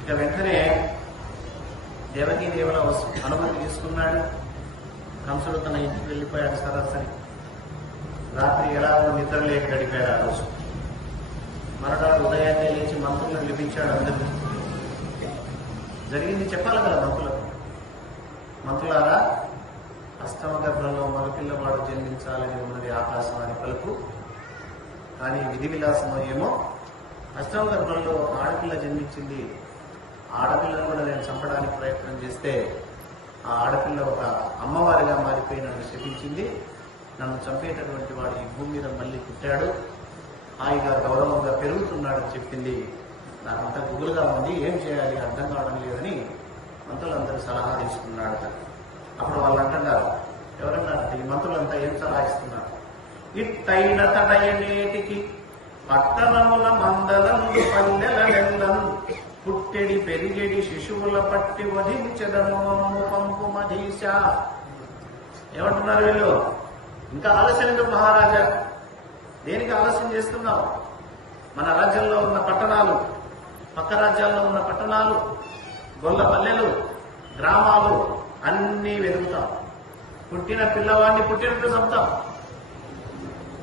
ఇక వెంటనే దేవకీదేవుల అనుమతి తీసుకున్నాడు. కంసుడు తన ఇంటికి వెళ్ళిపోయాడు సరాసరి. రాత్రి ఎలాగో నిద్ర లేక గడిపాడు ఆ రోజు. మరనాడు ఉదయాన్నే లేచి మంత్రులను పిలిపించాడు. అందరినీ జరిగింది చెప్పాలి కదా మంత్రులకు. మంత్రులారా, అష్టమ గర్భంలో మగపిల్లవాడు జన్మించాలని ఉన్నది ఆకాశవాణి పలుకు. కానీ విధి విలాసమో ఏమో అష్టమ గర్భంలో ఆడపిల్ల జన్మించింది. ఆడపిల్లను కూడా నేను చంపడానికి ప్రయత్నం చేస్తే ఆ ఆడపిల్ల ఒక అమ్మవారిగా మారిపోయి నన్ను శపించింది. నన్ను చంపేటటువంటి వాడు ఈ భూమి మీద మళ్ళీ పుట్టాడు, హాయిగా గౌరవంగా పెరుగుతున్నాడని చెప్పింది. నాకంతా గుగులుగా ఉంది, ఏం చేయాలి అర్థం కావడం లేదని మంత్రులందరూ సలహా తీసుకున్నాడు. అప్పుడు వాళ్ళు అంటున్నారు, ఎవరన్నారంటే ఈ మంత్రులంతా ఏం సలహా ఇస్తున్నారు, ఇట్టైన తడయనేటికి పట్టణముల మందలందు పల్లెల నెల్లం పుట్టెడి పెరిగెడి శిశువుల పట్టి వధించదము పంపు మధీశ. ఏమంటున్నారు వీళ్ళు, ఇంకా ఆలస్యం ఎందుకు మహారాజా, దేనికి ఆలస్యం చేస్తున్నావు? మన రాజ్యంలో ఉన్న పట్టణాలు, పక్క రాజ్యాల్లో ఉన్న పట్టణాలు, గొల్ల పల్లెలు, గ్రామాలు అన్నీ వెతుకుతాం. పుట్టిన పిల్లవాడిని పుట్టినట్టు చంపుతాం,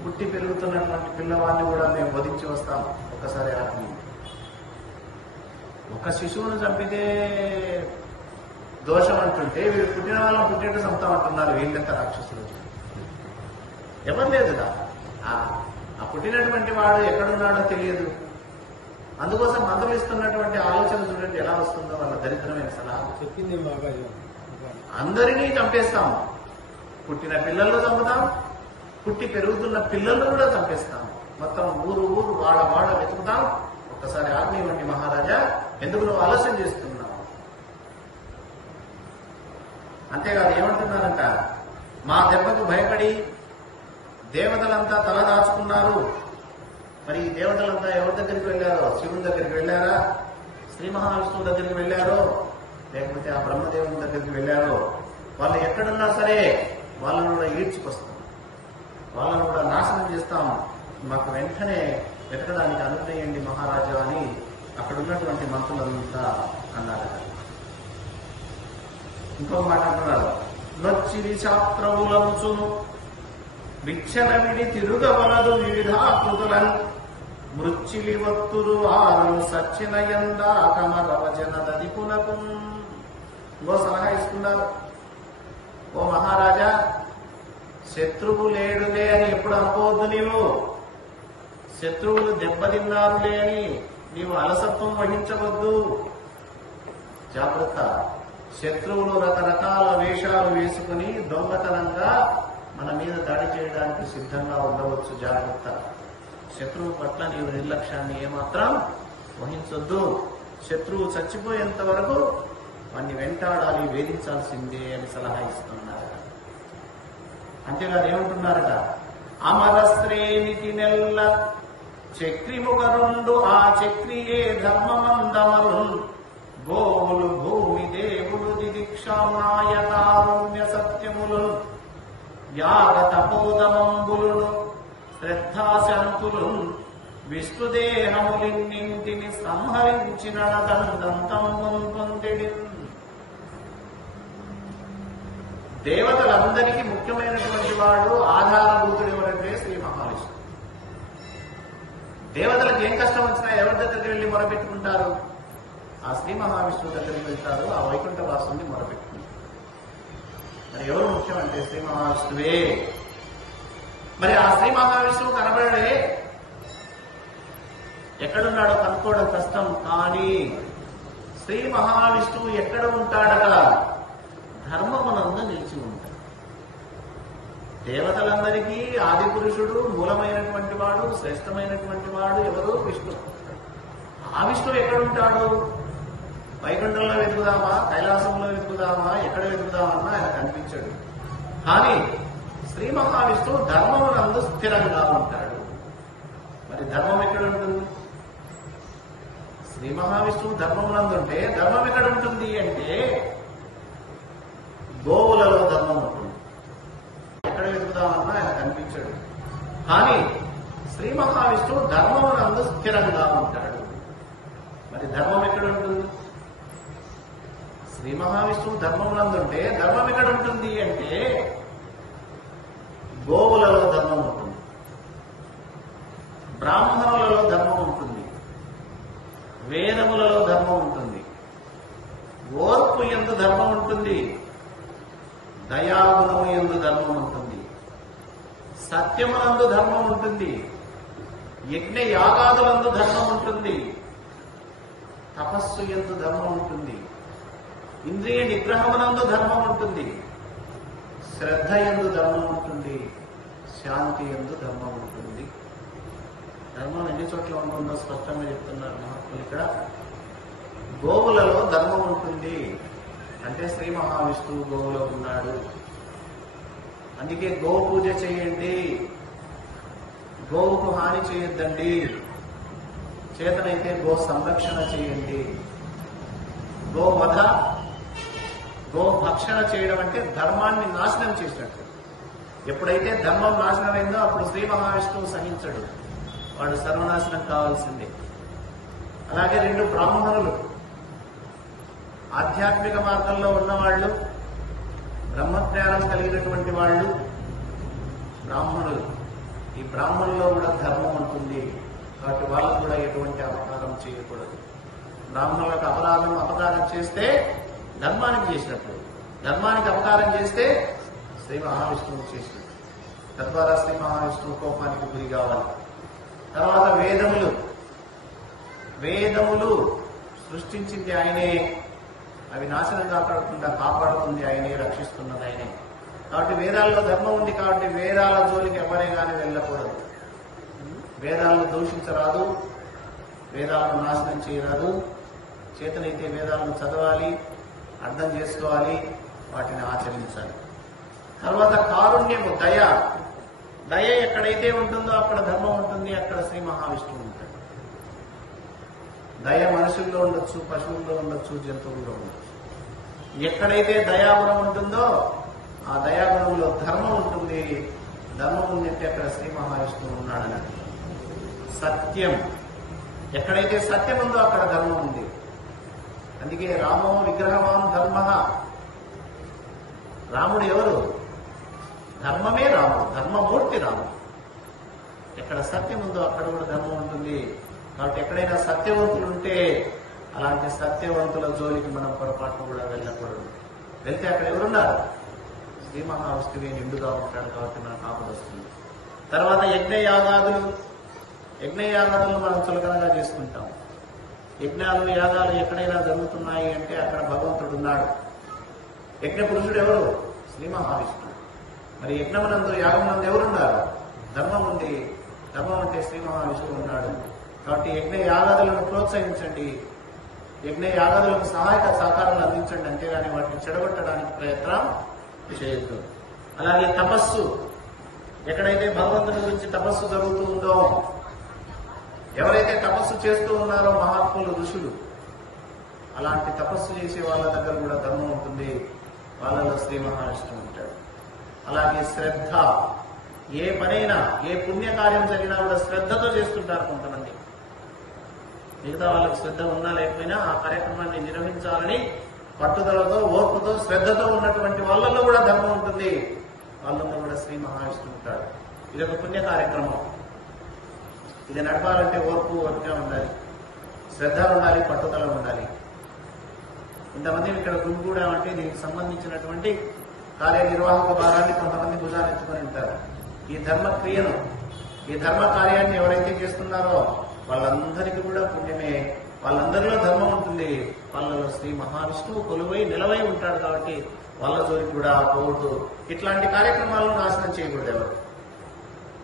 పుట్టి పెరుగుతున్నటువంటి పిల్లవాడిని కూడా మేము వధించి వస్తాం. ఒక్కసారి ఆత్మ ఒక శిశువును చంపితే దోషం అంటుంటే వీళ్ళు పుట్టిన వాళ్ళని పుట్టినట్టు చంపుతామంటున్నారు. వీళ్ళంత రాక్షసులు ఎవరు లేదుగా. ఆ పుట్టినటువంటి వాడు ఎక్కడున్నాడో తెలియదు. అందుకోసం మంత్రులు ఇస్తున్నటువంటి ఆలోచన చూడండి ఎలా వస్తుందో, వాళ్ళ దరిద్రమైన సలహా. చెప్పింది అందరినీ చంపేస్తాం, పుట్టిన పిల్లలను చంపుతాం, పుట్టి పెరుగుతున్న పిల్లలను కూడా చంపేస్తాం, మొత్తం ఊరు ఊరు వాడ వాడ వెతుకుతాం. ఒక్కసారి ఆజ్ఞ మహారాజా, ఎందుకు నువ్వు ఆలస్యం చేస్తున్నావు? అంతేకాదు ఏమంటున్నారంట, మా దెబ్బకు భయపడి దేవతలంతా తల దాచుకున్నారు. మరి ఈ దేవతలంతా ఎవరి దగ్గరికి వెళ్ళారో? శివుని దగ్గరికి వెళ్ళారా, శ్రీ మహావిష్ణువు దగ్గరికి వెళ్ళారో, లేకపోతే ఆ బ్రహ్మదేవుని దగ్గరికి వెళ్ళారో? వాళ్ళు ఎక్కడున్నా సరే వాళ్ళను కూడా ఈడ్చుకొస్తాం, వాళ్ళను కూడా నాశనం చేస్తాం, మాకు వెంటనే వెతకడానికి అనుగ్రహించండి మహారాజా అని అక్కడ ఉన్నటువంటి మంత్రులంతా అన్నారు. ఇంకో మాట అంటున్నారు, నొచ్చిరి శాస్త్రములంచును విచ్చలవిడి తిరుగవలదు వివిధాకృతులను మృచ్చిలి వత్తురు ఆరు సచ్చిన ఎందా కమరవజనదదిపునకు. ఇంకో సలహా ఇస్తున్నారు, ఓ మహారాజా, శత్రువు లేడులే అని ఎప్పుడు అనుకోవద్దు. నీవు శత్రువులు దెబ్బతిన్నారులే అని నీవు అలసత్వం వహించవద్దు. జాగ్రత్త. శత్రువులు రకరకాల వేషాలు వేసుకుని దొంగతనంగా మన మీద దాడి చేయడానికి సిద్ధంగా ఉండవచ్చు. జాగ్రత్త. శత్రువు పట్ల నీవు నిర్లక్ష్యాన్ని ఏమాత్రం వహించొద్దు. శత్రువు చచ్చిపోయేంత వరకు వాడిని వెంటాడాలి, వేధించాల్సిందే అని సలహా ఇస్తున్నారు. అంతేకాదు ఏమంటున్నారట, అమర శ్రేణికి నెల్ల చక్రిముగరుండు ఆ చక్రియే ధర్మమందమరు గోవులు భూమి దేవుడు దిదిక్షామాయకారుణ్య సత్యములు యాగ తపోదమంబులు శ్రద్ధాశాంతులు విష్ణుదేహములిన్నింటిని సంహరించిన దంతం పొందిడి. దేవతలందరికీ ముఖ్యమైనటువంటి వాడు, ఆధారభూతుడు ఎవరంటే శ్రీ మహావిష్ణువు. దేవతలకు ఏం కష్టం వచ్చినా ఎవరి దగ్గరికి వెళ్లి మొరపెట్టుకుంటారు? ఆ శ్రీ మహావిష్ణువు దగ్గరికి వెళ్తారు, ఆ వైకుంఠ వాసుని మొరపెట్టుకుంటారు. మరి ఎవరు ముఖ్యం అంటే శ్రీ మహావిష్ణువే. మరి ఆ శ్రీ మహావిష్ణువు కనబడే, ఎక్కడున్నాడో కనుక్కోవడం కష్టం. కానీ శ్రీ మహావిష్ణువు ఎక్కడ ఉంటాడట? ధర్మమునందు నిలిచి ఉంటాడు. దేవతలందరికీ ఆది పురుషుడు, మూలమైనటువంటి వాడు, శ్రేష్టమైనటువంటి వాడు ఎవరు? విష్ణు. ఆ విష్ణువు ఎక్కడుంటాడు? వైకుంఠంలో వెతుకుదామా, కైలాసంలో వెతుకుదామా, ఎక్కడ వెతుకుదామన్నా ఆయన కనిపించాడు. కానీ శ్రీ మహావిష్ణువు ధర్మమునందు స్థిరంగా ఉంటాడు. మరి ధర్మం ఎక్కడ ఉంటుంది? శ్రీ మహావిష్ణువు ధర్మమునందు ఉంటే ధర్మం ఎక్కడ ఉంటుంది అంటే గోవులలో ధర్మం ఉంటుంది. ఎక్కడ వెతుకుదామన్నా ఆయన కనిపించాడు. కానీ శ్రీ మహావిష్ణువు ధర్మమునందు స్థిరంగా ఉంటాడు. మరి ధర్మం ఎక్కడ ఉంటుంది? శ్రీ మహావిష్ణువు ధర్మమునందు ఉంటే ధర్మం ఎక్కడ ఉంటుంది అంటే గోవులలో ధర్మం ఉంటుంది, బ్రాహ్మణులలో ధర్మం ఉంటుంది, వేదములలో ధర్మం ఉంటుంది, ఓర్పు యందు ధర్మం ఉంటుంది, దయాగుణము యందు ధర్మం ఉంటుంది, సత్యమునందు ధర్మం ఉంటుంది, యజ్ఞ యాగాదులందు ధర్మం ఉంటుంది, తపస్సు యందు ధర్మం ఉంటుంది, ఇంద్రియ నిగ్రహమునందు ధర్మం ఉంటుంది, శ్రద్ధ యందు ధర్మం ఉంటుంది, శాంతి యందు ధర్మం ఉంటుంది. ధర్మం ఎన్ని చోట్ల ఉంటుందో స్పష్టంగా చెప్తున్నారు మహాత్ములు. ఇక్కడ గోవులలో ధర్మం ఉంటుంది అంటే శ్రీ మహావిష్ణువు గోవులో ఉన్నాడు. అందుకే గో పూజ చేయండి, గోవుకు హాని చేయొద్దండి, చేతనైతే గో సంరక్షణ చేయండి. గోవధ, గో భక్షణ చేయడం అంటే ధర్మాన్ని నాశనం చేసినట్టు. ఎప్పుడైతే ధర్మం నాశనమైందో అప్పుడు శ్రీ మహావిష్ణువు సహించడు, వాడు సర్వనాశనం కావాల్సిందే. అలాగే రెండు బ్రాహ్మణులు, ఆధ్యాత్మిక మార్గంలో ఉన్నవాళ్ళు, బ్రహ్మజ్ఞానం కలిగినటువంటి వాళ్ళు బ్రాహ్మణులు. ఈ బ్రాహ్మణుల్లో కూడా ధర్మం ఉంటుంది కాబట్టి వాళ్ళకు కూడా ఎటువంటి అపకారం చేయకూడదు. బ్రాహ్మణులకు అపకారం చేస్తే ధర్మానికి చేసినట్లు, ధర్మానికి అపకారం చేస్తే శ్రీ మహావిష్ణువు చేసినట్లు. తద్వారా శ్రీ మహావిష్ణువు కోపానికి గురి కావాలి. తర్వాత వేదములు సృష్టించింది ఆయనే, అవి నాశనం కాపాడుతుంది ఆయనే, రక్షిస్తున్నది ఆయనే. కాబట్టి వేదాల్లో ధర్మం ఉంది కాబట్టి వేదాల జోలికి ఎవరే కానీ వెళ్ళకూడదు. వేదాలను దూషించరాదు, వేదాలను నాశనం చేయరాదు. చేతనైతే వేదాలను చదవాలి, అర్థం చేసుకోవాలి, వాటిని ఆచరించాలి. తర్వాత కారుణ్యము, దయ ఎక్కడైతే ఉంటుందో అక్కడ ధర్మం ఉంటుంది, అక్కడ శ్రీ మహావిష్ణువు ఉంటాడు. దయ మనుషుల్లో ఉండొచ్చు, పశువుల్లో ఉండొచ్చు, జంతువుల్లో ఉండొచ్చు. ఎక్కడైతే దయాగుణం ఉంటుందో ఆ దయాగుణంలో ధర్మం ఉంటుంది. ధర్మం ఉందంటే అక్కడ శ్రీ మహావిష్ణువు ఉన్నాడని. సత్యం, ఎక్కడైతే సత్యం ఉందో అక్కడ ధర్మం ఉంది. అందుకే రామో విగ్రహవాన్ ధర్మ. రాముడు ఎవరు? ధర్మమే రాముడు, ధర్మమూర్తి రాముడు. ఎక్కడ సత్యం ఉందో అక్కడ కూడా ధర్మం ఉంటుంది. కాబట్టి ఎక్కడైనా సత్యవంతులు ఉంటే అలాంటి సత్యవంతుల జోలికి మనం పొరపాటు కూడా వెళ్ళకూడదు. వెళ్తే అక్కడ ఎవరున్నారు? శ్రీ మహావిష్ణువే నిండుగా ఉంటాడు కాబట్టి మనకు ఆపద వస్తుంది. తర్వాత యజ్ఞయాగాదులు మనం చులకనగా చేసుకుంటాం. యజ్ఞాలు యాగాలు ఎక్కడైనా జరుగుతున్నాయి అంటే అక్కడ భగవంతుడు ఉన్నాడు. యజ్ఞ పురుషుడు ఎవరు? శ్రీ మహావిష్ణువు. మరి యజ్ఞమునందు యాగమునందు ఎవరున్నారు? ధర్మం ఉంది. ధర్మం అంటే శ్రీ మహావిష్ణువు ఉన్నాడు. కాబట్టి యజ్ఞ యాగాదులను ప్రోత్సహించండి, యజ్ఞ యాగాదులకు సహాయక సహకారాలు అందించండి, అంతేగాని వాటిని చెడగొట్టడానికి ప్రయత్నం చేయొద్దు. అలాగే తపస్సు, ఎక్కడైతే భగవంతుని గురించి తపస్సు జరుగుతూ ఉందో, ఎవరైతే తపస్సు చేస్తూ ఉన్నారో మహాత్ములు, ఋషులు, అలాంటి తపస్సు చేసే వాళ్ళ దగ్గర కూడా ధర్మం ఉంటుంది, వాళ్ళలో శ్రీ మహావిష్ణువు ఉంటాడు. అలాగే శ్రద్ధ, ఏ పనైనా ఏ పుణ్యకార్యం జరిగినా కూడా శ్రద్ధతో చేస్తుంటారు కొంతమంది. మిగతా వాళ్ళకి శ్రద్ధ ఉన్నా లేకపోయినా ఆ కార్యక్రమాన్ని నిర్వహించాలని పట్టుదలతో, ఓర్పుతో, శ్రద్ధతో ఉన్నటువంటి వాళ్ళల్లో కూడా ధర్మం ఉంటుంది, వాళ్ళల్లో కూడా శ్రీ మహావిష్ణువు ఉంటాడు. ఇది ఒక పుణ్య కార్యక్రమం. ఇది నడపాలంటే ఓర్పుగా ఉండాలి, శ్రద్ధ ఉండాలి, పట్టుదల ఉండాలి. ఇంతమంది ఇక్కడ గుంపుకూడామంటే దీనికి సంబంధించినటువంటి కార్యనిర్వాహక భాగాన్ని కొంతమంది భుజానెత్తుకొని ఉంటారు. ఈ ధర్మ క్రియను, ఈ ధర్మ కార్యాన్ని ఎవరైతే చేస్తున్నారో వాళ్ళందరికీ కూడా పుణ్యమే, వాళ్ళందరిలో ధర్మం ఉంటుంది, వాళ్ళలో శ్రీ మహావిష్ణువు కొలువై నిలవై ఉంటాడు. కాబట్టి వాళ్ళ జోలికి కూడా పోవద్దు. ఇట్లాంటి కార్యక్రమాలను నాశనం చేయకూడదు ఎవరు.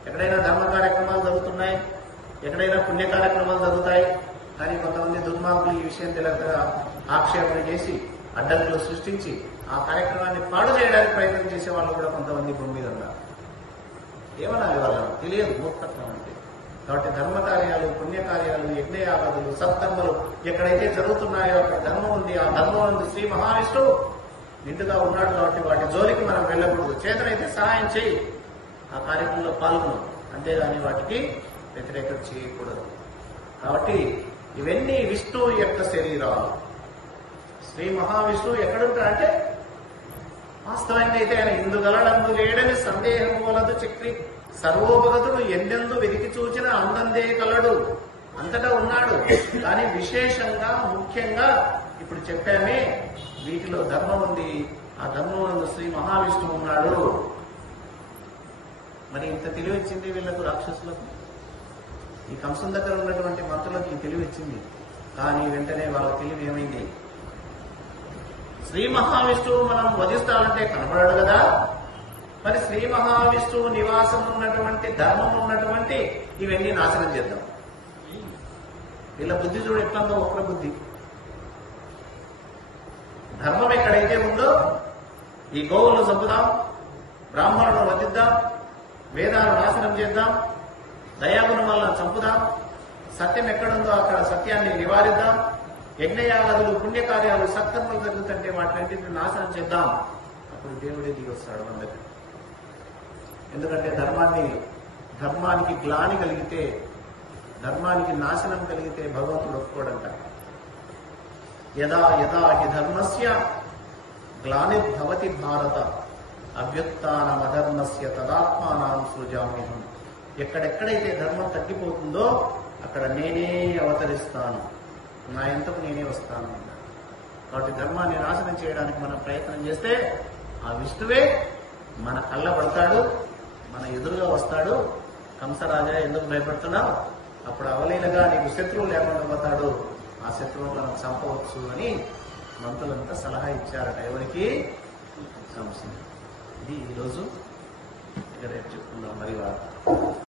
ఎక్కడైనా ధర్మ కార్యక్రమాలు జరుగుతున్నాయి, ఎక్కడైనా పుణ్య కార్యక్రమాలు జరుగుతాయి, కానీ కొంతమంది దుర్మార్గులు ఈ విషయం తెలియక ఆక్షేపణ చేసి అడ్డంకులు సృష్టించి ఆ కార్యక్రమాన్ని పాడు చేయడానికి ప్రయత్నం చేసే వాళ్ళు కూడా కొంతమంది భూమి మీద ఉన్నారు. ఏమనాలి వాళ్ళని? తెలియదు, మూర్ఖత్వం అంటే. కాబట్టి ధర్మ కార్యాలు, పుణ్యకార్యాలు, యజ్ఞయాగాదులు, సత్కర్మలు ఎక్కడైతే జరుగుతున్నాయో అక్కడ ధర్మం ఉంది. ఆ ధర్మం ఉంది శ్రీ మహావిష్ణువు నిండుగా ఉన్నాడు. కాబట్టి వాటి జోలికి మనం వెళ్ళకూడదు. చేతనైతే సహాయం చేయి, ఆ కార్యక్రమంలో పాల్గొను, అంతేగాని వాటికి వ్యతిరేకత చేయకూడదు. కాబట్టి ఇవన్నీ విష్ణువు యొక్క శరీరాలు. శ్రీ మహావిష్ణువు ఎక్కడుంటాడంటే వాస్తవంగా అయితే ఆయన ఇందుగలడందు లేడని సందేహం వలదు చక్రి సర్వోపగతుడు ఎన్నెందు వెతికి చూచిన అందందే కలడు, అంతటా ఉన్నాడు. కానీ విశేషంగా ముఖ్యంగా ఇప్పుడు చెప్పామే వీటిలో ధర్మం ఉంది. ఆ ధర్మం శ్రీ మహావిష్ణువు ఉన్నాడు. మరి ఇంత తెలివి ఇచ్చింది వీళ్లకు, రాక్షసులకు. ఈ కంసం దగ్గర ఉన్నటువంటి మంత్రులకు ఈ తెలివి ఇచ్చింది. కానీ వెంటనే వాళ్ళ తెలివి ఏమైంది? శ్రీ మహావిష్ణువు మనం వధిస్తామంటే కనపడాడు కదా, మరి శ్రీ మహావిష్ణువు నివాసం ఉన్నటువంటి ధర్మం ఉన్నటువంటి ఇవన్నీ నాశనం చేద్దాం. వీళ్ళ బుద్ధి చూడు ఎట్లందో ఒక్క బుద్ధి. ధర్మం ఎక్కడైతే ఉందో ఈ గోవులను చంపుదాం, బ్రాహ్మణులను వధిద్దాం, వేదాలను నాశనం చేద్దాం, దయాగుణం వల్ల చంపుదాం, సత్యం ఎక్కడుందో అక్కడ సత్యాన్ని నివారిద్దాం, యజ్ఞయాగాదులు పుణ్యకార్యాలు సత్కర్మలు జరుగుతుంటే వాటిని నాశనం చేద్దాం. అప్పుడు దేవుడే దిగి వస్తాడు మన దగ్గర. ఎందుకంటే ధర్మానికి గ్లాని కలిగితే, ధర్మానికి నాశనం కలిగితే భగవంతుడు ఒప్పుకోడంట. యదా యదా హి ధర్మస్య గ్లానిర్భవతి భారత అభ్యుత్థానమధర్మస్య తదాత్మానాం సృజామ్యహం. ఎక్కడెక్కడైతే ధర్మం తగ్గిపోతుందో అక్కడ నేనే అవతరిస్తాను, నా ఎంతకు నేనే వస్తాను. కాబట్టి ధర్మాన్ని నాశనం చేయడానికి మనం ప్రయత్నం చేస్తే ఆ విష్ణువే మన కళ్ళ పడతాడు, మన ఎదురుగా వస్తాడు. కంసరాజా ఎందుకు భయపడుతున్నావు? అప్పుడు అవలీలగా నీకు శత్రువు లేకుండా పోతాడు, ఆ శత్రువును మనం చంపవచ్చు అని మంత్రులంతా సలహా ఇచ్చారట. ఎవరికి? కంసుని. ఇది ఈరోజు రేపు చెప్పుకుందాం మరి వారు.